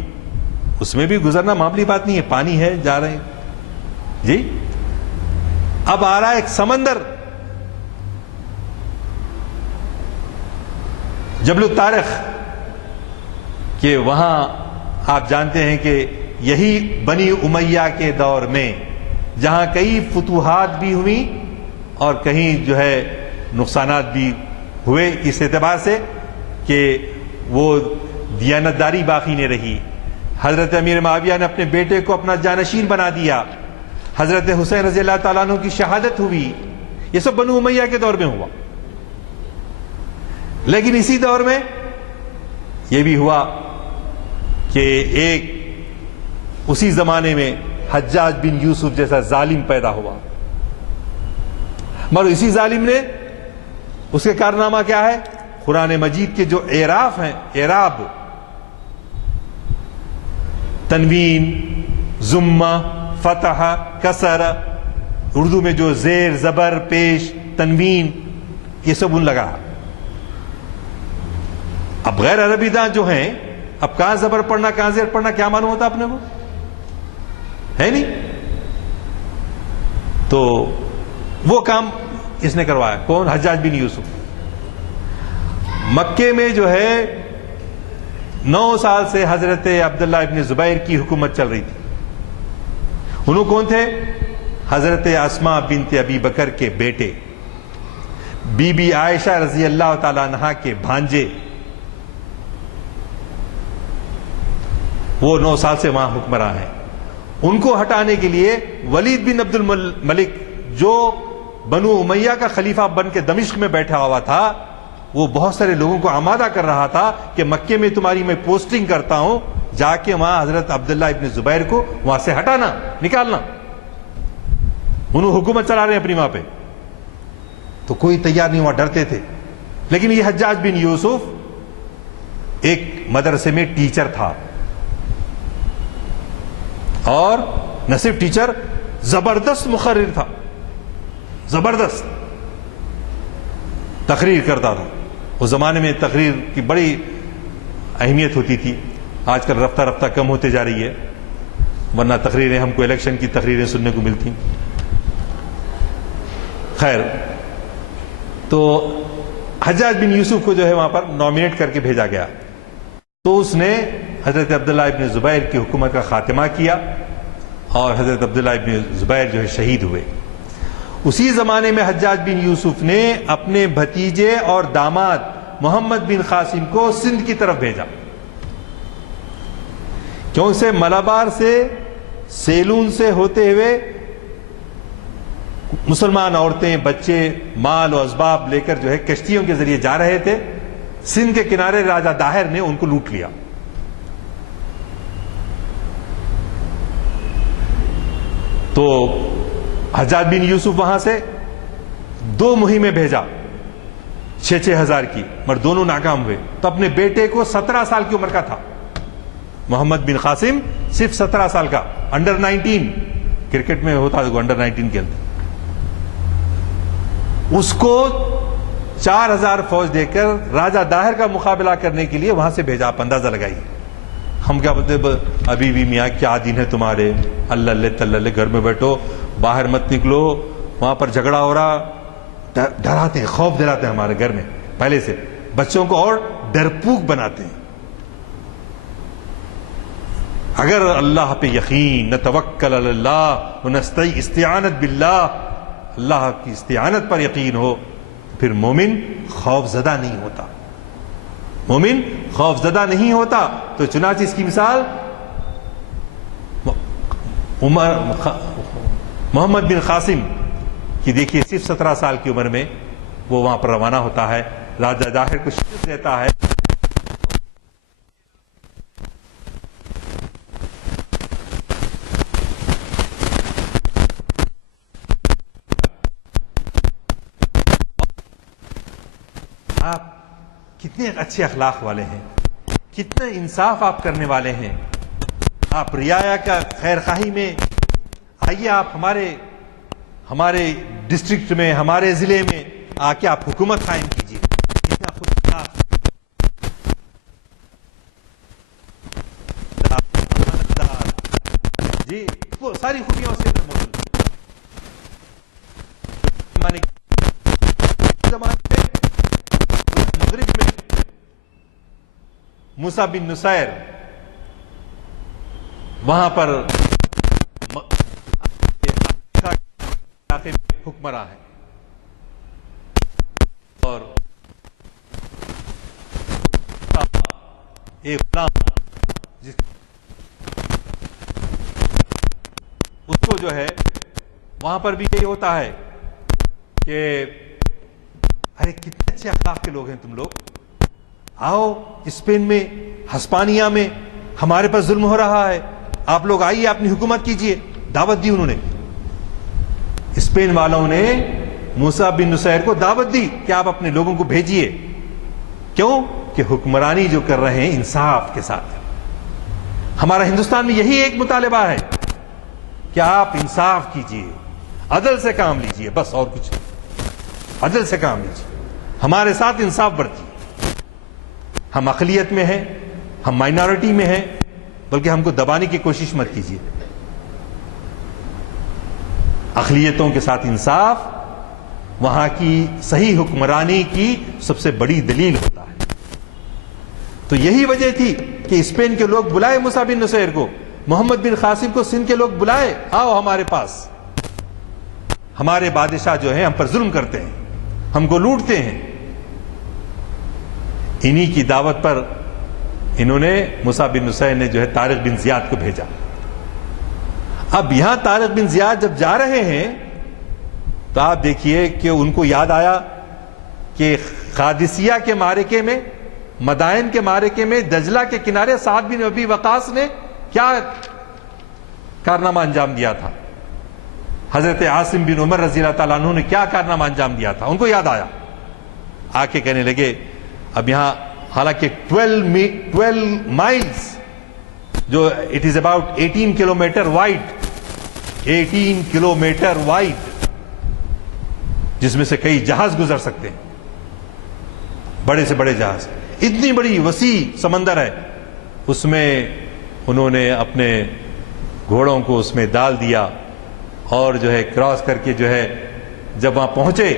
اس میں بھی گزرنا معمولی بات نہیں ہے، پانی ہے، جا رہے ہیں جی۔ اب آ رہا ہے ایک سمندر، جبل الطارق، کہ وہاں آپ جانتے ہیں کہ یہی بنی امیہ کے دور میں جہاں کئی فتوحات بھی ہوئی اور کہیں جو ہے نقصانات بھی ہوئے، اس اعتبار سے کہ وہ دیانتداری باقی نہیں رہی۔ حضرت امیر معاویہ نے اپنے بیٹے کو اپنا جانشین بنا دیا، حضرت حسین رضی اللہ تعالیٰ عنہ کی شہادت ہوئی، یہ سب بنو امیہ کے دور میں ہوا۔ لیکن اسی دور میں یہ بھی ہوا کہ ایک اسی زمانے میں حجاج بن یوسف جیسا ظالم پیدا ہوا، مگر اسی ظالم نے، اس کے کارنامہ کیا ہے؟ قرآن مجید کے جو اعراف ہیں، اعراب، تنوین، ضمہ، فتح، کسر، اردو میں جو زیر، زبر، پیش، تنوین، یہ سب ان لگا۔ اب غیر عربی داں جو ہیں، اب کہاں زبر پڑھنا کہاں زیر پڑھنا کیا معلوم ہوتا اپنے کو؟ ہے نہیں؟ تو وہ کام اس نے کروایا۔ کون؟ حجاج بن یوسف۔ مکے میں جو ہے 9 سال سے حضرت عبداللہ ابن زبیر کی حکومت چل رہی تھی۔ انہوں کون تھے؟ حضرت اسماء بنت ابی بکر کے بیٹے، بی بی عائشہ رضی اللہ تعالی عنہا کے بھانجے۔ وہ 9 سال سے وہاں حکمراں ہیں۔ ان کو ہٹانے کے لیے ولید بن عبد الملک، جو بنو امیہ کا خلیفہ بن کے دمشق میں بیٹھا ہوا تھا، وہ بہت سارے لوگوں کو آمادہ کر رہا تھا کہ مکے میں تمہاری میں پوسٹنگ کرتا ہوں، جا کے وہاں حضرت عبداللہ ابن زبیر کو وہاں سے ہٹانا، نکالنا۔ انہوں حکومت چلا رہے ہیں اپنی وہاں پہ، تو کوئی تیار نہیں ہوا، ڈرتے تھے۔ لیکن یہ حجاج بن یوسف ایک مدرسے میں ٹیچر تھا، اور نہ صرف ٹیچر، زبردست مقرر تھا، زبردست تقریر کرتا تھا۔ اس زمانے میں تقریر کی بڑی اہمیت ہوتی تھی، آج کل رفتہ رفتہ کم ہوتے جا رہی ہے، ورنہ تقریریں ہم کو الیکشن کی تقریریں سننے کو ملتی۔ خیر، تو حجاج بن یوسف کو جو ہے وہاں پر نامینیٹ کر کے بھیجا گیا، تو اس نے حضرت عبداللہ ابن زبیر کی حکومت کا خاتمہ کیا، اور حضرت عبداللہ ابن زبیر جو ہے شہید ہوئے۔ اسی زمانے میں حجاج بن یوسف نے اپنے بھتیجے اور داماد محمد بن قاسم کو سندھ کی طرف بھیجا، کیوں سے ملابار سے، سیلون سے ہوتے ہوئے مسلمان عورتیں، بچے، مال و اسباب لے کر جو ہے کشتیوں کے ذریعے جا رہے تھے۔ سندھ کے کنارے راجہ داہر نے ان کو لوٹ لیا۔ تو حجاج بن یوسف وہاں سے 2 مہمیں بھیجا، 6-6 ہزار کی، مگر دونوں ناکام ہوئے۔ تو اپنے بیٹے کو 17 سال کی عمر کا تھا، محمد بن قاسم صرف 17 سال کا، انڈر 19 کرکٹ میں ہوتا ہے، انڈر 19 کھیلتے، اس کو 4000 فوج دے کر راجہ داہر کا مقابلہ کرنے کے لیے وہاں سے بھیجا۔ آپ اندازہ لگائیے، ہم کیا بولتے، ابھی بھی میاں کیا دن ہے تمہارے، اللہ اللہ تلّہ، گھر میں بیٹھو، باہر مت نکلو، وہاں پر جھگڑا ہو رہا، ڈراتے ہیں، خوف دلاتے ہیں ہمارے گھر میں پہلے سے، بچوں کو اور ڈرپوک بناتے ہیں۔ اگر اللہ پہ یقین، نتوکل علی اللہ ونستعین، استعانت باللہ، اللہ کی استعانت پر یقین ہو، پھر مومن خوف زدہ نہیں ہوتا، مومن خوف زدہ نہیں ہوتا۔ تو چنانچہ اس کی مثال محمد بن قاسم کی دیکھیے، صرف 17 سال کی عمر میں وہ وہاں پر روانہ ہوتا ہے، راجہ داہر کو شکست دیتا ہے۔ آپ کتنے اچھے اخلاق والے ہیں، کتنے انصاف آپ کرنے والے ہیں، آپ رعایا کا خیر خواہی میں آئیے، آپ ہمارے ڈسٹرکٹ میں، ہمارے ضلع میں آ کے آپ حکومت قائم کیجیے۔ کتنا خود جی، وہ ساری خوبیاں اس کے اندر موجود ہیں۔ مغرب میں موسیٰ بن نصیر وہاں پر حکمراں ہے، اور ایک غلام اس کو جو ہے وہاں پر بھی یہی ہوتا ہے کہ ارے کتنے اچھے اخلاق کے لوگ ہیں تم لوگ، آؤ اسپین میں، ہسپانیہ میں ہمارے پاس ظلم ہو رہا ہے، آپ لوگ آئیے اپنی حکومت کیجئے. دعوت دی انہوں نے. اسپین والوں نے موسیٰ بن نصیر کو دعوت دی کہ آپ اپنے لوگوں کو بھیجئے. کیوں؟ کہ حکمرانی جو کر رہے ہیں انصاف کے ساتھ. ہمارا ہندوستان میں یہی ایک مطالبہ ہے کہ آپ انصاف کیجئے، عدل سے کام لیجئے، بس اور کچھ نہیں. عدل سے کام لیجئے، ہمارے ساتھ انصاف برتیے. ہم اقلیت میں ہیں، ہم مائنارٹی میں ہیں، بلکہ ہم کو دبانے کی کوشش مت کیجیے. اقلیتوں کے ساتھ انصاف وہاں کی صحیح حکمرانی کی سب سے بڑی دلیل ہوتا ہے. تو یہی وجہ تھی کہ اسپین کے لوگ بلائے موسیٰ بن نصیر کو، محمد بن قاسم کو سندھ کے لوگ بلائے، آؤ ہمارے پاس، ہمارے بادشاہ جو ہیں ہم پر ظلم کرتے ہیں، ہم کو لوٹتے ہیں. انہی کی دعوت پر انہوں نے موسیٰ بن نصیر نے جو ہے طارق بن زیاد کو بھیجا. اب یہاں طارق بن زیاد جب جا رہے ہیں تو آپ دیکھیے کہ ان کو یاد آیا کہ قادسیہ کے معرکے میں، مدائن کے معرکے میں دجلہ کے کنارے سعد بن ابی وقاص نے کیا کارنامہ انجام دیا تھا، حضرت عاصم بن عمر رضی اللہ تعالیٰ عنہ نے کیا کارنامہ انجام دیا تھا. ان کو یاد آیا، آ کے کہنے لگے اب یہاں حالانکہ 12 مائلز جو it is about 18 kilometre wide, 18 kilometre wide, جس میں سے کئی جہاز گزر سکتے ہیں، بڑے سے بڑے جہاز، اتنی بڑی وسیع سمندر ہے. اس میں انہوں نے اپنے گھوڑوں کو اس میں ڈال دیا اور جو ہے کراس کر کے جو ہے جب وہاں پہنچے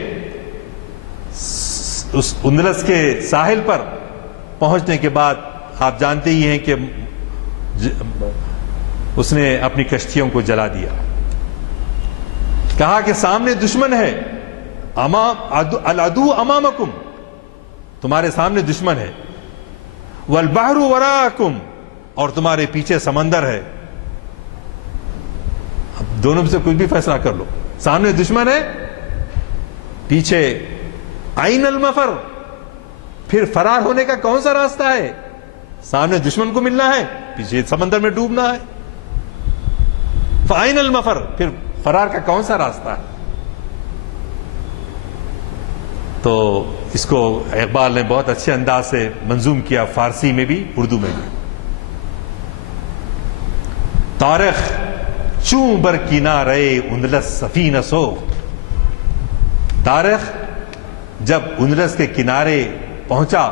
اس اندلس کے ساحل پر پہنچنے کے بعد آپ جانتے ہی ہیں کہ اس نے اپنی کشتیوں کو جلا دیا. کہا کہ سامنے دشمن ہے، العدو امامکم، تمہارے سامنے دشمن ہے، والبحر وراءکم، اور تمہارے پیچھے سمندر ہے. اب دونوں میں سے کچھ بھی فیصلہ کر لو. سامنے دشمن ہے، پیچھے عین المفر، پھر فرار ہونے کا کون سا راستہ ہے؟ سامنے دشمن کو ملنا ہے، پیچھے سمندر میں ڈوبنا ہے. فعین المفر، پھر فرار کا کون سا راستہ ہے؟ تو اس کو اقبال نے بہت اچھے انداز سے منظوم کیا، فارسی میں بھی اردو میں بھی. طارق چوں بر کنارے اندلس سفینہ سو، طارق جب اندلس کے کنارے پہنچا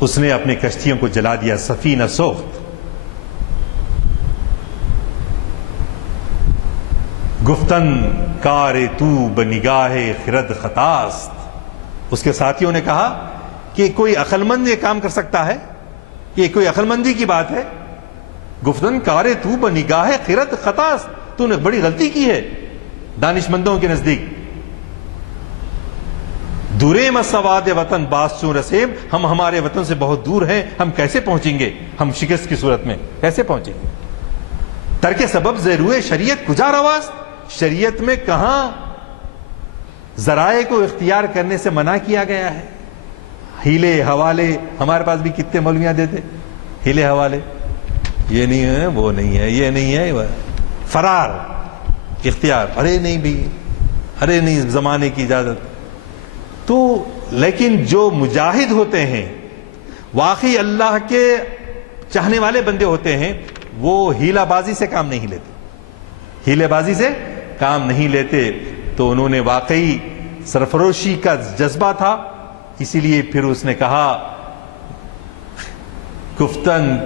اس نے اپنی کشتیوں کو جلا دیا. سفینہ سوخت، گفتن کار تو بنگاہ خرد خطاست. اس کے ساتھیوں نے کہا کہ کوئی عقل مند یہ کام کر سکتا ہے؟ یہ کوئی عقل مندی کی بات ہے؟ گفتن کار تو بنگاہ خرد خطاست، تو نے بڑی غلطی کی ہے دانش مندوں کے نزدیک. دوریم السواد وطن باس چون رسیم، ہم ہمارے وطن سے بہت دور ہیں، ہم کیسے پہنچیں گے؟ ہم شکست کی صورت میں کیسے پہنچیں گے؟ ترک سبب زیروئے شریعت کجا رواست، شریعت میں کہاں ذرائع کو اختیار کرنے سے منع کیا گیا ہے؟ ہیلے حوالے ہمارے پاس بھی کتنے مولویاں دیتے، ہیلے حوالے، یہ نہیں ہے، وہ نہیں ہے، یہ نہیں ہے، وہ فرار اختیار، ارے نہیں بھی، ارے نہیں زمانے کی اجازت. تو لیکن جو مجاہد ہوتے ہیں، واقعی اللہ کے چاہنے والے بندے ہوتے ہیں، وہ ہیلہ بازی سے کام نہیں لیتے، ہیلے بازی سے کام نہیں لیتے. تو انہوں نے واقعی سرفروشی کا جذبہ تھا، اسی لیے پھر اس نے کہا گفتن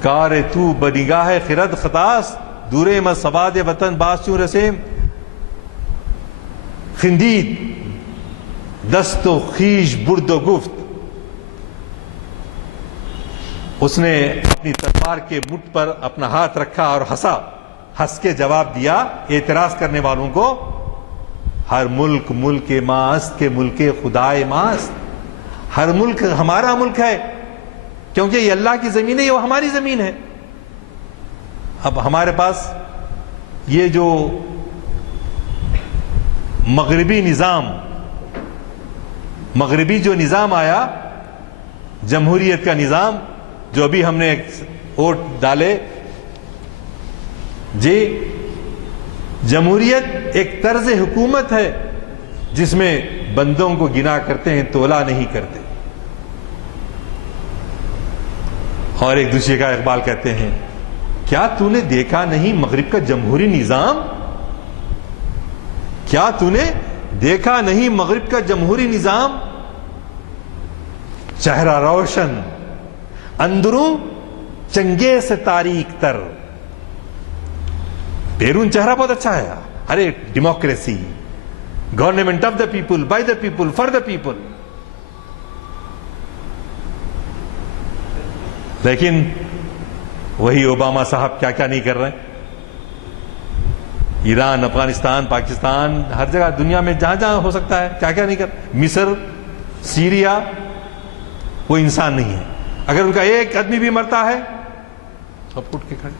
کار تو بنگاہ خرد خطاس، دورے میں سواد وطن باس چون رسیم، خندید دست و خیش برد و گفت. اس نے اپنی تلوار کے مٹھ پر اپنا ہاتھ رکھا اور ہنسا، ہنس کے جواب دیا اعتراض کرنے والوں کو، ہر ملک ملک ماست کے ملک خدائے ماست. ہر ملک ہمارا ملک ہے کیونکہ یہ اللہ کی زمین ہے، یہ ہماری زمین ہے. اب ہمارے پاس یہ جو مغربی نظام، مغربی جو نظام آیا، جمہوریت کا نظام، جو ابھی ہم نے ووٹ ڈالے، جی جمہوریت ایک طرز حکومت ہے جس میں بندوں کو گنا کرتے ہیں، تولا نہیں کرتے. اور ایک دوسرے کا اقبال کہتے ہیں، کیا تو نے دیکھا نہیں مغرب کا جمہوری نظام؟ کیا تو نے دیکھا نہیں مغرب کا جمہوری نظام؟ چہرہ روشن، اندروں چنگے سے تاریک تر. بیرون چہرہ بہت اچھا ہے، ارے democracy, government of the people, by the people, for the people. لیکن وہی اوباما صاحب کیا کیا نہیں کر رہے ہیں. ایران، افغانستان، پاکستان، ہر جگہ دنیا میں جہاں جہاں ہو سکتا ہے کیا کیا نہیں کر. مصر، سیریا، وہ انسان نہیں ہے. اگر ان کا ایک آدمی بھی مرتا ہے سب اٹھ کے کھڑے.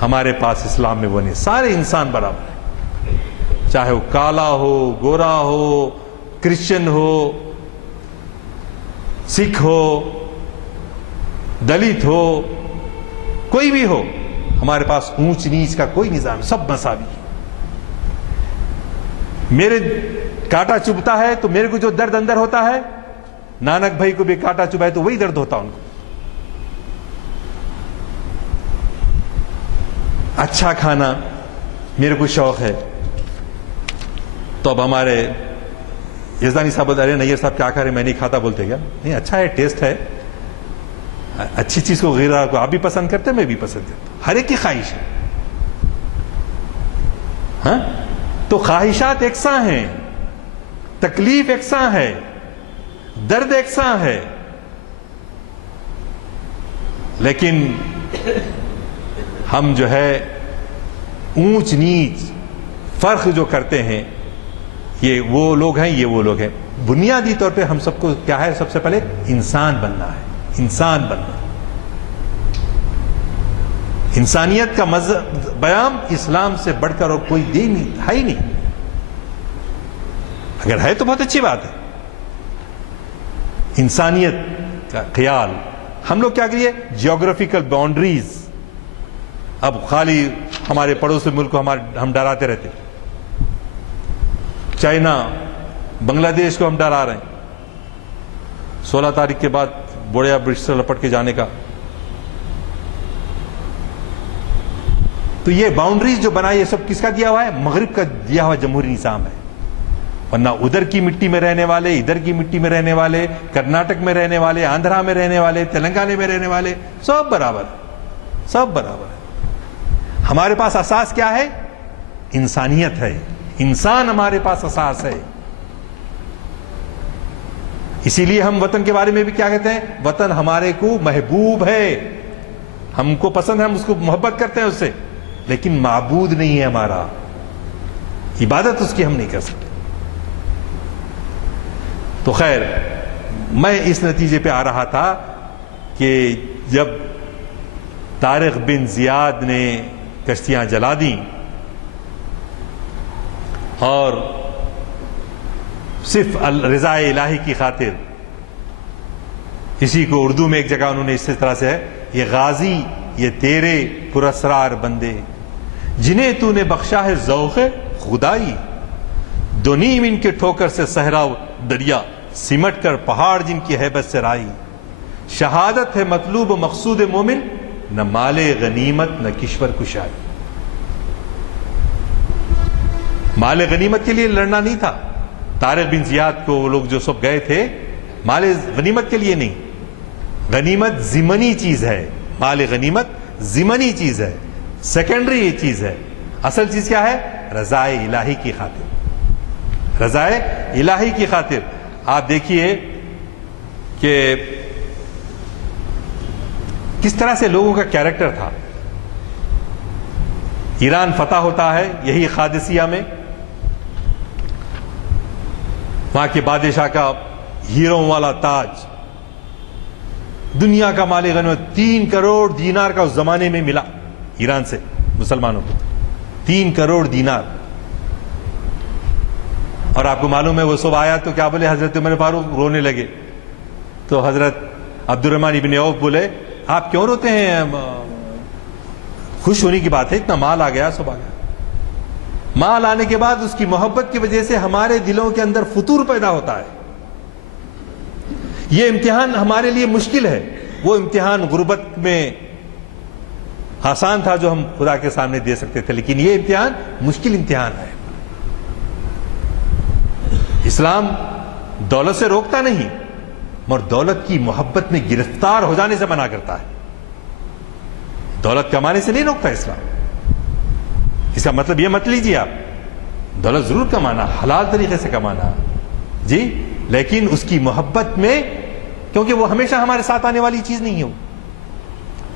ہمارے پاس اسلام میں وہ نہیں، سارے انسان برابر ہیں، چاہے وہ کالا ہو، گورا ہو، کرسچن ہو، سکھ ہو، دلت ہو، کوئی بھی ہو. ہمارے پاس اونچ نیچ کا کوئی نظام، سب مساوی. میرے کانٹا چبھتا ہے تو میرے کو جو درد اندر ہوتا ہے، نانک بھائی کو بھی کانٹا چبھائے تو وہی درد ہوتا ان کو. اچھا کھانا میرے کو شوق ہے، تو اب ہمارے یزدانی صاحب بولتے ارے نیئر صاحب کیا کھا رہے، میں نہیں کھاتا. بولتے کیا نہیں، اچھا ہے، ٹیسٹ ہے، اچھی چیز کو غیرہ کو آپ بھی پسند کرتے ہیں، میں بھی پسند کرتا ہوں. ہر ایک کی خواہش ہے. ہاں تو خواہشات یکساں ہیں، تکلیف یکساں ہے، درد یکساں ہے. لیکن ہم جو ہے اونچ نیچ فرق جو کرتے ہیں، یہ وہ لوگ ہیں، یہ وہ لوگ ہیں. بنیادی طور پہ ہم سب کو کیا ہے، سب سے پہلے انسان بننا ہے، انسان بننا. انسانیت کا بیان اسلام سے بڑھ کر اور کوئی دین ہے ہی نہیں. اگر ہے تو بہت اچھی بات ہے. انسانیت کا خیال. ہم لوگ کیا کریے، جیوگرافیکل باؤنڈریز. اب خالی ہمارے پڑوسی ملک کو ہم ڈراتے رہتے. چائنا، بنگلہ دیش کو ہم ڈرا رہے ہیں. 16 تاریخ کے بعد بوڑیا برج سے لپٹ کے جانے کا. تو یہ باؤنڈریز جو بنائی ہے سب کس کا دیا ہوا ہے؟ مغرب کا دیا ہوا جمہوری نظام ہے. ورنہ ادھر کی مٹی میں رہنے والے، ادھر کی مٹی میں رہنے والے، کرناٹک میں رہنے والے، آندھرا میں رہنے والے، تلنگانہ میں رہنے والے، سب برابر ہے، سب برابر ہے. ہمارے پاس اساس کیا ہے؟ انسانیت ہے. انسان ہمارے پاس اساس ہے. اسی لیے ہم وطن کے بارے میں بھی کیا کہتے ہیں؟ وطن ہمارے کو محبوب ہے، ہم کو پسند ہے، ہم اس کو محبت کرتے ہیں اس سے، لیکن معبود نہیں ہے ہمارا. عبادت اس کی ہم نہیں کر سکتے. تو خیر، میں اس نتیجے پہ آ رہا تھا کہ جب طارق بن زیاد نے کشتیاں جلا دیں اور صرف رضا الہی کی خاطر، اسی کو اردو میں ایک جگہ انہوں نے اس طرح سے ہے، یہ غازی یہ تیرے پراسرار بندے جنہیں تو نے بخشا ہے ذوق خدائی، دو نیم ان کے ٹھوکر سے صحرا دریا، سمٹ کر پہاڑ جن کی ہیبت سے رائی، شہادت ہے مطلوب و مقصود مومن، نہ مال غنیمت نہ کشور کشائی. مال غنیمت کے لیے لڑنا نہیں تھا. طارق بن زیاد کو وہ لوگ جو سب گئے تھے، مال غنیمت کے لیے نہیں. غنیمت ضمنی چیز ہے، مال غنیمت ضمنی چیز ہے، سیکنڈری چیز ہے. اصل چیز کیا ہے؟ رضا الہی کی خاطر. رضا الہی کی خاطر. آپ دیکھیے کہ کس طرح سے لوگوں کا کیریکٹر تھا. ایران فتح ہوتا ہے یہی قادسیہ میں، وہاں کے بادشاہ کا ہیروں والا تاج، دنیا کا مال غنیمت 3 کروڑ دینار کا اس زمانے میں ملا ایران سے مسلمانوں کو. 3 کروڑ دینار. اور آپ کو معلوم ہے وہ صبح آیا تو کیا بولے؟ حضرت عمر فاروق رونے لگے. تو حضرت عبد الرحمن ابن عوف بولے آپ کیوں روتے ہیں؟ خوش ہونے کی بات ہے، اتنا مال آ گیا صبح گیا. مال آنے کے بعد اس کی محبت کی وجہ سے ہمارے دلوں کے اندر فطور پیدا ہوتا ہے. یہ امتحان ہمارے لیے مشکل ہے. وہ امتحان غربت میں آسان تھا جو ہم خدا کے سامنے دے سکتے تھے، لیکن یہ امتحان مشکل امتحان ہے. اسلام دولت سے روکتا نہیں، مگر دولت کی محبت میں گرفتار ہو جانے سے منع کرتا ہے. دولت کمانے سے نہیں روکتا اسلام. اس کا مطلب یہ مت لیجیے آپ دولت ضرور کمانا، حلال طریقے سے کمانا جی، لیکن اس کی محبت میں، کیونکہ وہ ہمیشہ ہمارے ساتھ آنے والی چیز نہیں ہے.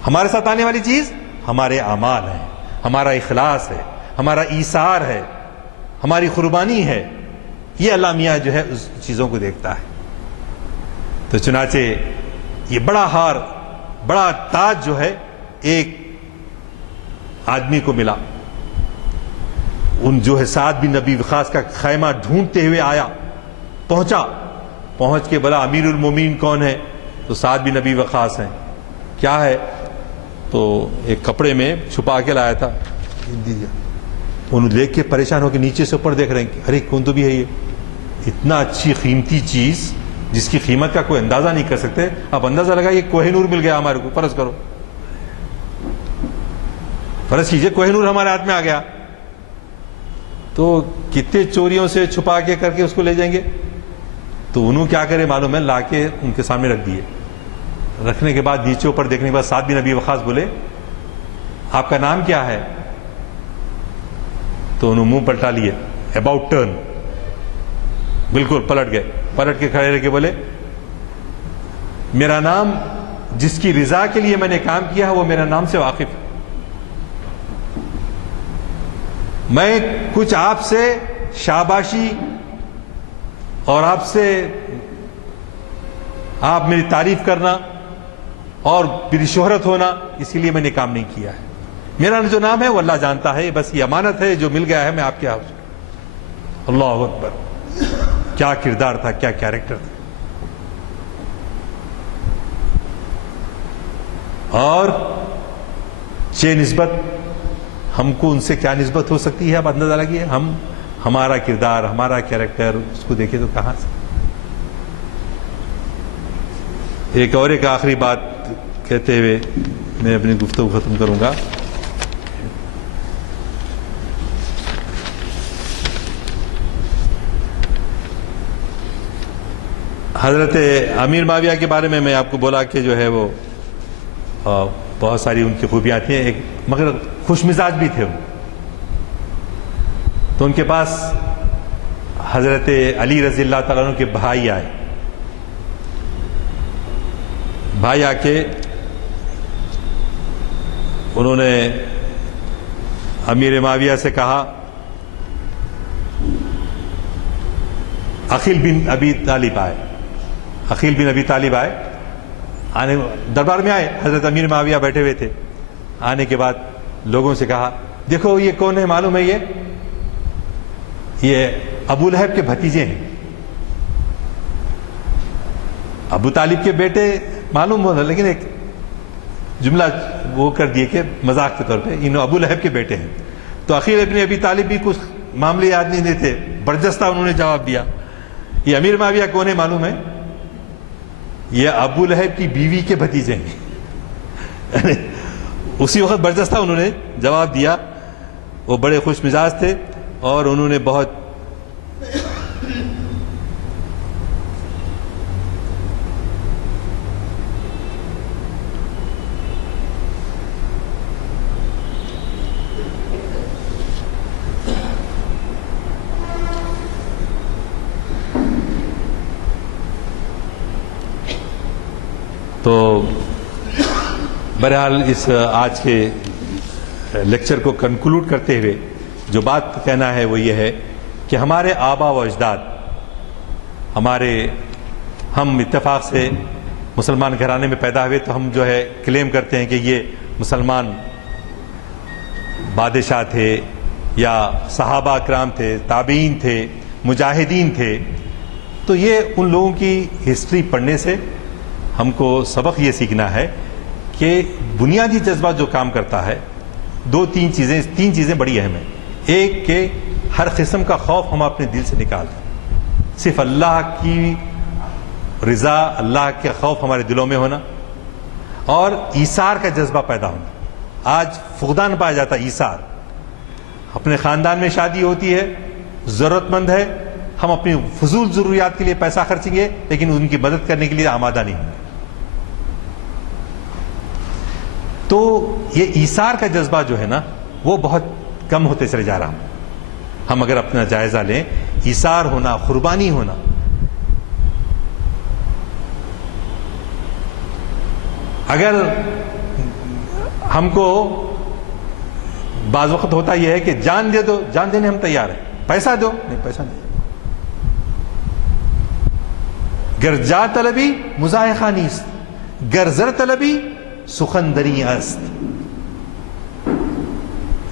ہمارے ساتھ آنے والی چیز ہمارے اعمال ہیں، ہمارا اخلاص ہے، ہمارا ایثار ہے، ہماری قربانی ہے. یہ اللہ میاں جو ہے اس چیزوں کو دیکھتا ہے. تو چنانچہ یہ بڑا ہار، بڑا تاج جو ہے ایک آدمی کو ملا. ان جو ہے سعد بن نبی وقاص کا خیمہ ڈھونڈتے ہوئے آیا، پہنچ کے بولا امیر المومنین کون ہے؟ تو سعد بن نبی وقاص ہیں. کیا ہے؟ تو ایک کپڑے میں چھپا کے لایا تھا. انہوں دیکھ کے پریشان ہو کے نیچے سے اوپر دیکھ رہے ہیں کہ ارے کون تو بھی ہے یہ اتنا اچھی قیمتی چیز جس کی قیمت کا کوئی اندازہ نہیں کر سکتے. اب اندازہ لگا یہ کوہ نور مل گیا ہمارے کو. فرض کرو، فرض کیجئے کوہ نور ہمارے ہاتھ میں آ گیا تو کتنے چوریوں سے چھپا کے کر کے اس کو لے جائیں گے. تو انہوں کیا کرے معلوم ہے؟ لا کے ان کے سامنے رکھ دیے. رکھنے کے بعد نیچے اوپر دیکھنے کے بعد سعد بن نبی وقاص بولے آپ کا نام کیا ہے؟ تو انہوں منہ پلٹا لیے، اباؤٹ ٹرن، بالکل پلٹ گئے. پلٹ کے کھڑے رہ کے بولے میرا نام جس کی رضا کے لیے میں نے کام کیا ہے وہ میرا نام سے واقف ہے. میں کچھ آپ سے شاباشی اور آپ سے آپ میری تعریف کرنا اور میری شہرت ہونا اسی لیے میں نے کام نہیں کیا ہے. میرا جو نام ہے وہ اللہ جانتا ہے، بس یہ امانت ہے جو مل گیا ہے میں آپ کے ہاتھ. اللہ اکبر، کیا کردار تھا، کیا کیریکٹر تھا. اور نسبت ہم کو ان سے کیا نسبت ہو سکتی ہے؟ اب اندازہ لگیے. ہمارا کردار، ہمارا کیریکٹر اس کو دیکھیں تو کہاں سے. ایک آخری بات کہتے ہوئے میں اپنی گفتگو ختم کروں گا. حضرت امیر معاویہ کے بارے میں آپ کو بولا کہ جو ہے وہ بہت ساری ان کی خوبیاں تھیں، ایک مگر خوش مزاج بھی تھے. تو ان کے پاس حضرت علی رضی اللہ تعالیٰ عنہ کے بھائی آئے. بھائی آ کے انہوں نے امیر معاویہ سے کہا عقیل بن ابی طالب آئے. عقیل بن ابی طالب آئے، آنے دربار میں آئے. حضرت امیر معاویہ بیٹھے ہوئے تھے. آنے کے بعد لوگوں سے کہا دیکھو یہ کون ہے معلوم ہے؟ یہ ابو لہب کے بھتیجے ہیں. ابو طالب کے بیٹے معلوم ہونا، لیکن ایک جملہ وہ کر دیے کہ مذاق کے طور پہ انہوں ابو لہب کے بیٹے ہیں. تو عقیل ابن ابی طالب بھی کچھ معاملے یاد نہیں تھے، برجستہ انہوں نے جواب دیا یہ امیر معاویہ کون ہے معلوم ہے؟ یہ ابو لہب کی بیوی کے بھتیجے ہیں. اسی وقت برجستہ انہوں نے جواب دیا. وہ بڑے خوش مزاج تھے اور انہوں نے بہت تو بہرحال اس آج کے لیکچر کو کنکلوڈ کرتے ہوئے جو بات کہنا ہے وہ یہ ہے کہ ہمارے آبا و اجداد، ہم اتفاق سے مسلمان گھرانے میں پیدا ہوئے تو ہم جو ہے کلیم کرتے ہیں کہ یہ مسلمان بادشاہ تھے یا صحابہ کرام تھے، تابعین تھے، مجاہدین تھے، تو یہ ان لوگوں کی ہسٹری پڑھنے سے ہم کو سبق یہ سیکھنا ہے کہ بنیادی جذبہ جو کام کرتا ہے، تین چیزیں بڑی اہم ہیں۔ ایک کہ ہر قسم کا خوف ہم اپنے دل سے نکال دیں، صرف اللہ کی رضا، اللہ کے خوف ہمارے دلوں میں ہونا، اور ایثار کا جذبہ پیدا ہونا۔ آج فقدان پایا جاتا ہے ایثار۔ اپنے خاندان میں شادی ہوتی ہے، ضرورت مند ہے، ہم اپنی فضول ضروریات کے لیے پیسہ خرچیں گے لیکن ان کی مدد کرنے کے لیے آمادہ نہیں ہوں گے۔ تو یہ ایثار کا جذبہ جو ہے نا وہ بہت کم ہوتے چلے جا رہا ہے۔ ہم اگر اپنا جائزہ لیں، ایثار ہونا، قربانی ہونا، اگر ہم کو بعض وقت ہوتا یہ ہے کہ جان دے دو، جان دینے ہم تیار ہیں، پیسہ دو، نہیں پیسہ نہیں۔ گر جا طلبی مضایقہ نیست، گر زر طلبی سخندری است۔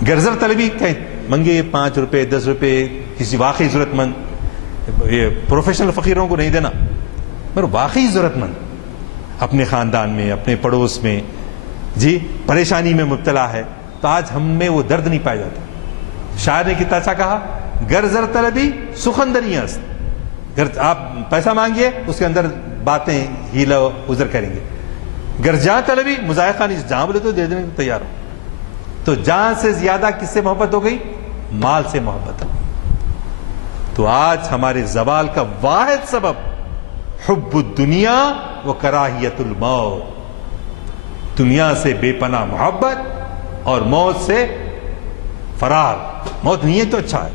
گر زر طلبی منگے 5 روپے 10 روپے کسی واقعی ضرورت مند، یہ پروفیشنل فقیروں کو نہیں دینا، مگر واقعی ضرورت مند اپنے خاندان میں، اپنے پڑوس میں جی پریشانی میں مبتلا ہے، تو آج ہم میں وہ درد نہیں پایا جاتا۔ شاعر نے کتنا اچھا کہا، گر زر طلبی سخندری است۔ گر آپ پیسہ مانگیے، اس کے اندر باتیں ہیلا ازر کریں گے۔ گر جان طلبی مضایقہ نہیں، جہاں بولے تو دے دینے کو تیار ہو۔ تو جان سے زیادہ کس سے محبت ہو گئی؟ مال سے محبت ہو گئی۔ تو آج ہمارے زوال کا واحد سبب حب الدنیا و کراہیت الموت، دنیا سے بے پناہ محبت اور موت سے فرار۔ موت نہیں ہے تو اچھا ہے،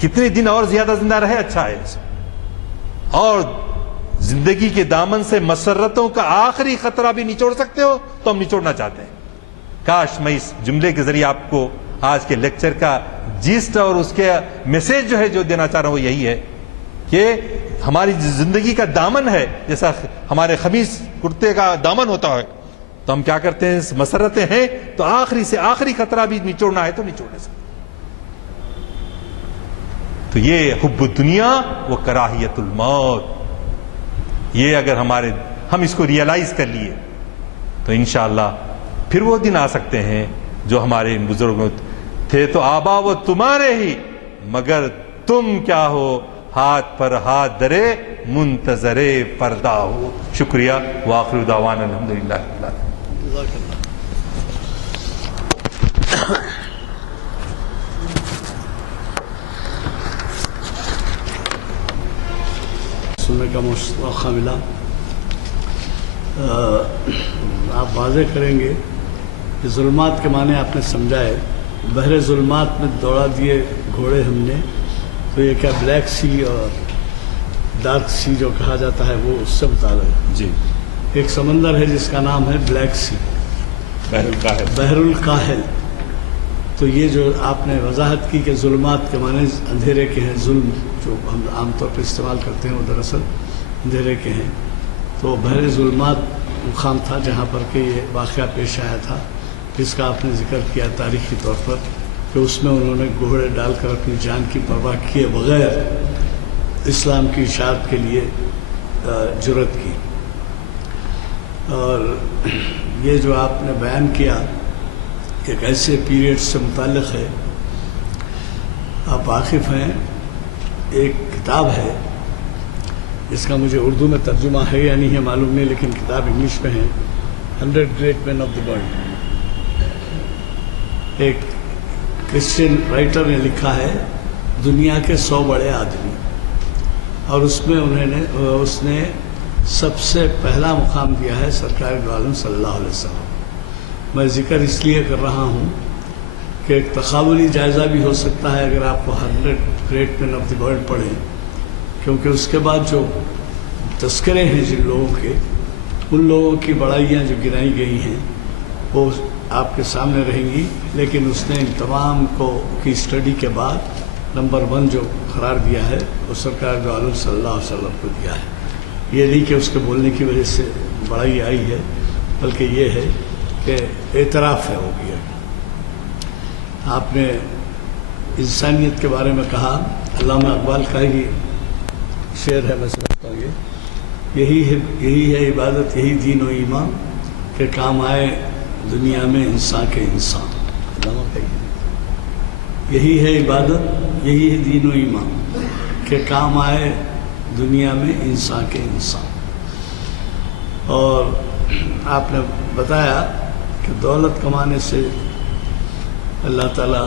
کتنے دن اور زیادہ زندہ رہے اچھا ہے، اور زندگی کے دامن سے مسرتوں کا آخری خطرہ بھی نچوڑ سکتے ہو تو ہم نچوڑنا چاہتے ہیں۔ کاش میں اس جملے کے ذریعے آپ کو آج کے لیکچر کا جسٹ اور اس کے میسج جو ہے جو دینا چاہ رہا ہوں وہ یہی ہے کہ ہماری زندگی کا دامن ہے، جیسا ہمارے خمیص کرتے کا دامن ہوتا ہے، تو ہم کیا کرتے ہیں، مسرتیں ہیں تو آخری سے آخری خطرہ بھی نچوڑنا ہے تو نچوڑ سکتے۔ تو یہ حب الدنیا و کراہیت الموت، یہ اگر ہم اس کو ریئلائز کر لیے تو انشاءاللہ پھر وہ دن آ سکتے ہیں جو ہمارے ان بزرگوں تھے تو آبا وہ تمہارے ہی، مگر تم کیا ہو، ہاتھ پر ہاتھ درے منتظر پردہ ہو۔ شکریہ، وآخر دعوانا الحمدللہ رب العالمین۔ سننے کا موقع ملا، آپ واضح کریں گے کہ ظلمات کے معنی آپ نے سمجھائے، بحر ظلمات میں دوڑا دیے گھوڑے ہم نے، تو یہ کیا بلیک سی اور ڈارک سی جو کہا جاتا ہے وہ اس سے متعلق ہے؟ جی، ایک سمندر ہے جس کا نام ہے بلیک سی، بحر الکاہل۔ تو یہ جو آپ نے وضاحت کی کہ ظلمات کے معنی اندھیرے کے ہیں، ظلم جو ہم عام طور پہ استعمال کرتے ہیں وہ دراصل اندھیرے کے ہیں۔ تو بحر ظلمات مقام تھا جہاں پر کہ یہ واقعہ پیش آیا تھا، جس کا آپ نے ذکر کیا تاریخی طور پر کہ اس میں انہوں نے گھوڑے ڈال کر اپنی جان کی پرواہ کیے بغیر اسلام کی اشاعت کے لیے جرأت کی۔ اور یہ جو آپ نے بیان کیا ایک ایسے پیریڈ سے متعلق ہے، آپ واقف ہیں، ایک کتاب ہے جس کا مجھے اردو میں ترجمہ ہے یا نہیں ہے معلوم نہیں، لیکن کتاب انگلش میں ہے، 100 Great Men of the World۔ ایک کرسچین رائٹر نے لکھا ہے دنیا کے 100 بڑے آدمی، اور اس میں اس نے سب سے پہلا مقام دیا ہے سرکار دو عالم صلی اللہ علیہ وسلم۔ میں ذکر اس لیے کر رہا ہوں کہ ایک تقابلی جائزہ بھی ہو سکتا ہے اگر آپ کو 100 Great Men of the World پڑھیں، کیونکہ اس کے بعد جو تذکرے ہیں جن لوگوں کے، ان لوگوں کی بڑائیاں جو گنائی گئی ہیں وہ آپ کے سامنے رہیں گی، لیکن اس نے ان تمام کی اسٹڈی کے بعد نمبر 1 جو قرار دیا ہے وہ سرکار دو عالم صلی اللہ علیہ وسلم کو دیا ہے۔ یہ نہیں کہ اس کے بولنے کی وجہ سے بڑائی آئی ہے، بلکہ یہ ہے کہ اعتراف ہے ہو گیا۔ آپ نے انسانیت کے بارے میں کہا، علامہ اقبال کا ہی شعر ہے، میں سمجھتا ہوں یہی ہے عبادت، یہی دین و ایمان کہ کام آئے دنیا میں انسان کے انسان. علامہ کا یہی ہے عبادت، یہی ہے دین و ایمان کہ کام آئے دنیا میں انسان کے انسان. اور آپ نے بتایا کہ دولت کمانے سے اللہ تعالیٰ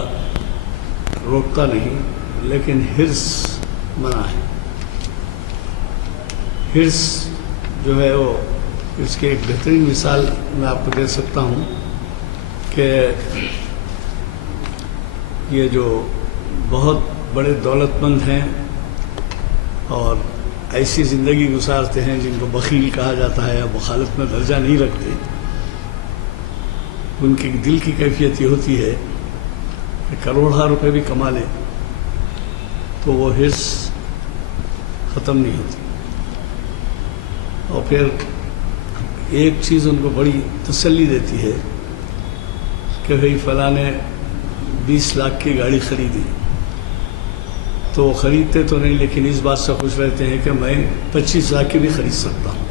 روکتا نہیں، لیکن حرص منع ہے. حرص جو ہے وہ، اس کی ایک بہترین مثال میں آپ کو دے سکتا ہوں کہ یہ جو بہت بڑے دولت مند ہیں اور ایسی زندگی گزارتے ہیں جن کو بخیل کہا جاتا ہے یا مخالف میں درجہ نہیں رکھتے، ان کی دل کی کیفیت یہ ہوتی ہے کہ کروڑہ روپے بھی کما لیں تو وہ حرص ختم نہیں ہوتی. اور پھر ایک چیز ان کو بڑی تسلی دیتی ہے کہ بھئی فلاں نے 20 لاکھ کی گاڑی خریدی، تو وہ خریدتے تو نہیں لیکن اس بات سے خوش رہتے ہیں کہ میں 25 لاکھ کی بھی خرید سکتا ہوں.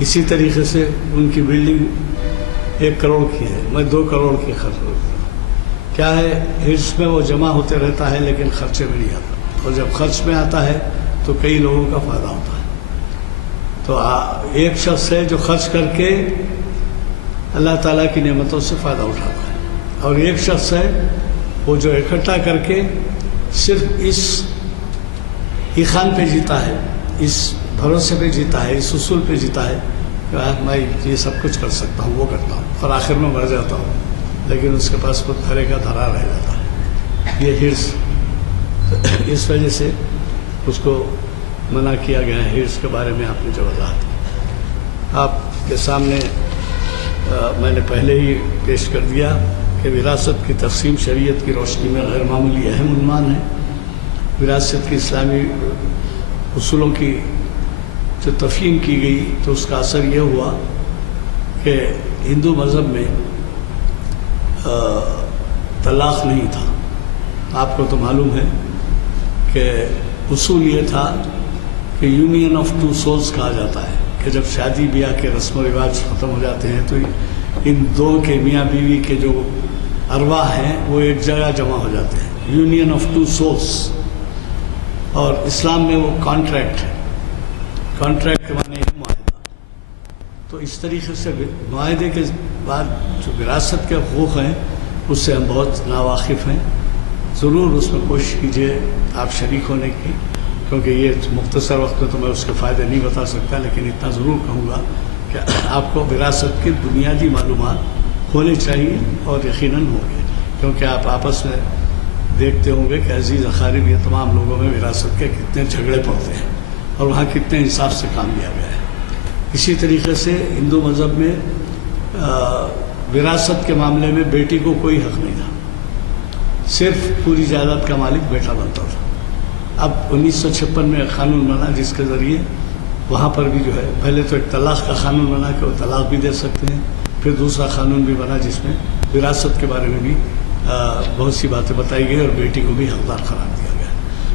اسی طریقے سے ان کی بلڈنگ 1 کروڑ کی ہے، میں 2 کروڑ کی خرچ کرتا ہوں. کیا ہے، حرص میں وہ جمع ہوتے رہتا ہے لیکن خرچے میں نہیں آتا، اور جب خرچ میں آتا ہے تو کئی لوگوں کا فائدہ ہوتا ہے. تو ایک شخص ہے جو خرچ کر کے اللہ تعالیٰ کی نعمتوں سے فائدہ اٹھاتا ہے، اور ایک شخص ہے وہ جو اکٹھا کر کے صرف اس ایقان پہ جیتا ہے، اس بھروسے پہ جیتا ہے، اس اصول پہ جیتا ہے کہ میں یہ سب کچھ کر سکتا ہوں، وہ کرتا ہوں، اور آخر میں مر جاتا ہوں لیکن اس کے پاس خود دھرے کا دھرا رہ جاتا ہے. یہ حرص، اس وجہ سے اس کو منع کیا گیا ہے. حرص کے بارے میں آپ نے جو وضاحت کی، آپ کے سامنے میں نے پہلے ہی پیش کر دیا کہ وراثت کی تقسیم شریعت کی روشنی میں غیر معمولی اہم عنوان ہے. وراثت کی اسلامی اصولوں کی جو تفہیم کی گئی تو اس کا اثر یہ ہوا کہ ہندو مذہب میں طلاق نہیں تھا. آپ کو تو معلوم ہے کہ اصول یہ تھا کہ یونین آف 2 سولز کہا جاتا ہے کہ جب شادی بیاہ کے رسم و رواج ختم ہو جاتے ہیں تو ان دو کے میاں بیوی کے جو ارواح ہیں وہ ایک جگہ جمع ہو جاتے ہیں، یونین آف 2 سولز. اور اسلام میں وہ کانٹریکٹ ہے، کانٹریکٹ کے معنی ہے معاہدہ. تو اس طریقے سے معاہدے کے بعد جو وراثت کے حقوق ہیں اس سے ہم بہت ناواقف ہیں. ضرور اس میں کوشش کیجیے آپ شریک ہونے کی، کیونکہ یہ مختصر وقت میں تو میں اس کے فائدے نہیں بتا سکتا، لیکن اتنا ضرور کہوں گا کہ آپ کو وراثت کی بنیادی معلومات ہونے چاہیے اور یقیناً ہوں گے، کیونکہ آپ آپس میں دیکھتے ہوں گے کہ عزیز اقارب یہ تمام لوگوں میں وراثت کے کتنے جھگڑے پڑتے ہیں اور وہاں کتنے انصاف سے کام لیا گیا ہے. اسی طریقے سے ہندو مذہب میں وراثت کے معاملے میں بیٹی کو کوئی حق نہیں تھا، صرف پوری جائیداد کا مالک بیٹا بنتا تھا. اب 1956 میں ایک قانون بنا جس کے ذریعے وہاں پر بھی جو ہے، پہلے تو ایک طلاق کا قانون بنا کہ وہ طلاق بھی دے سکتے ہیں، پھر دوسرا قانون بھی بنا جس میں وراثت کے بارے میں بھی بہت سی باتیں بتائی گئی اور بیٹی کو بھی حقدار قرار دیا گیا.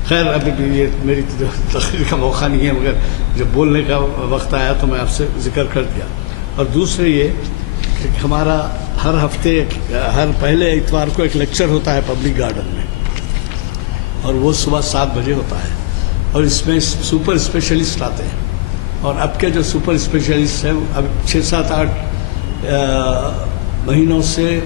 خیر ابھی بھی یہ میری تقریر کا موقع نہیں ہے، مگر جب بولنے کا وقت آیا تو میں آپ سے ذکر کر دیا. اور دوسرے یہ کہ ہمارا ہر ہفتے ہر پہلے اتوار کو ایک لیکچر ہوتا ہے پبلک گارڈن میں، اور وہ صبح 7 بجے ہوتا ہے، اور اس میں سپر اسپیشلسٹ آتے ہیں. اور اب کے جو سپر اسپیشلسٹ ہیں اب 6-7-8 مہینوں سے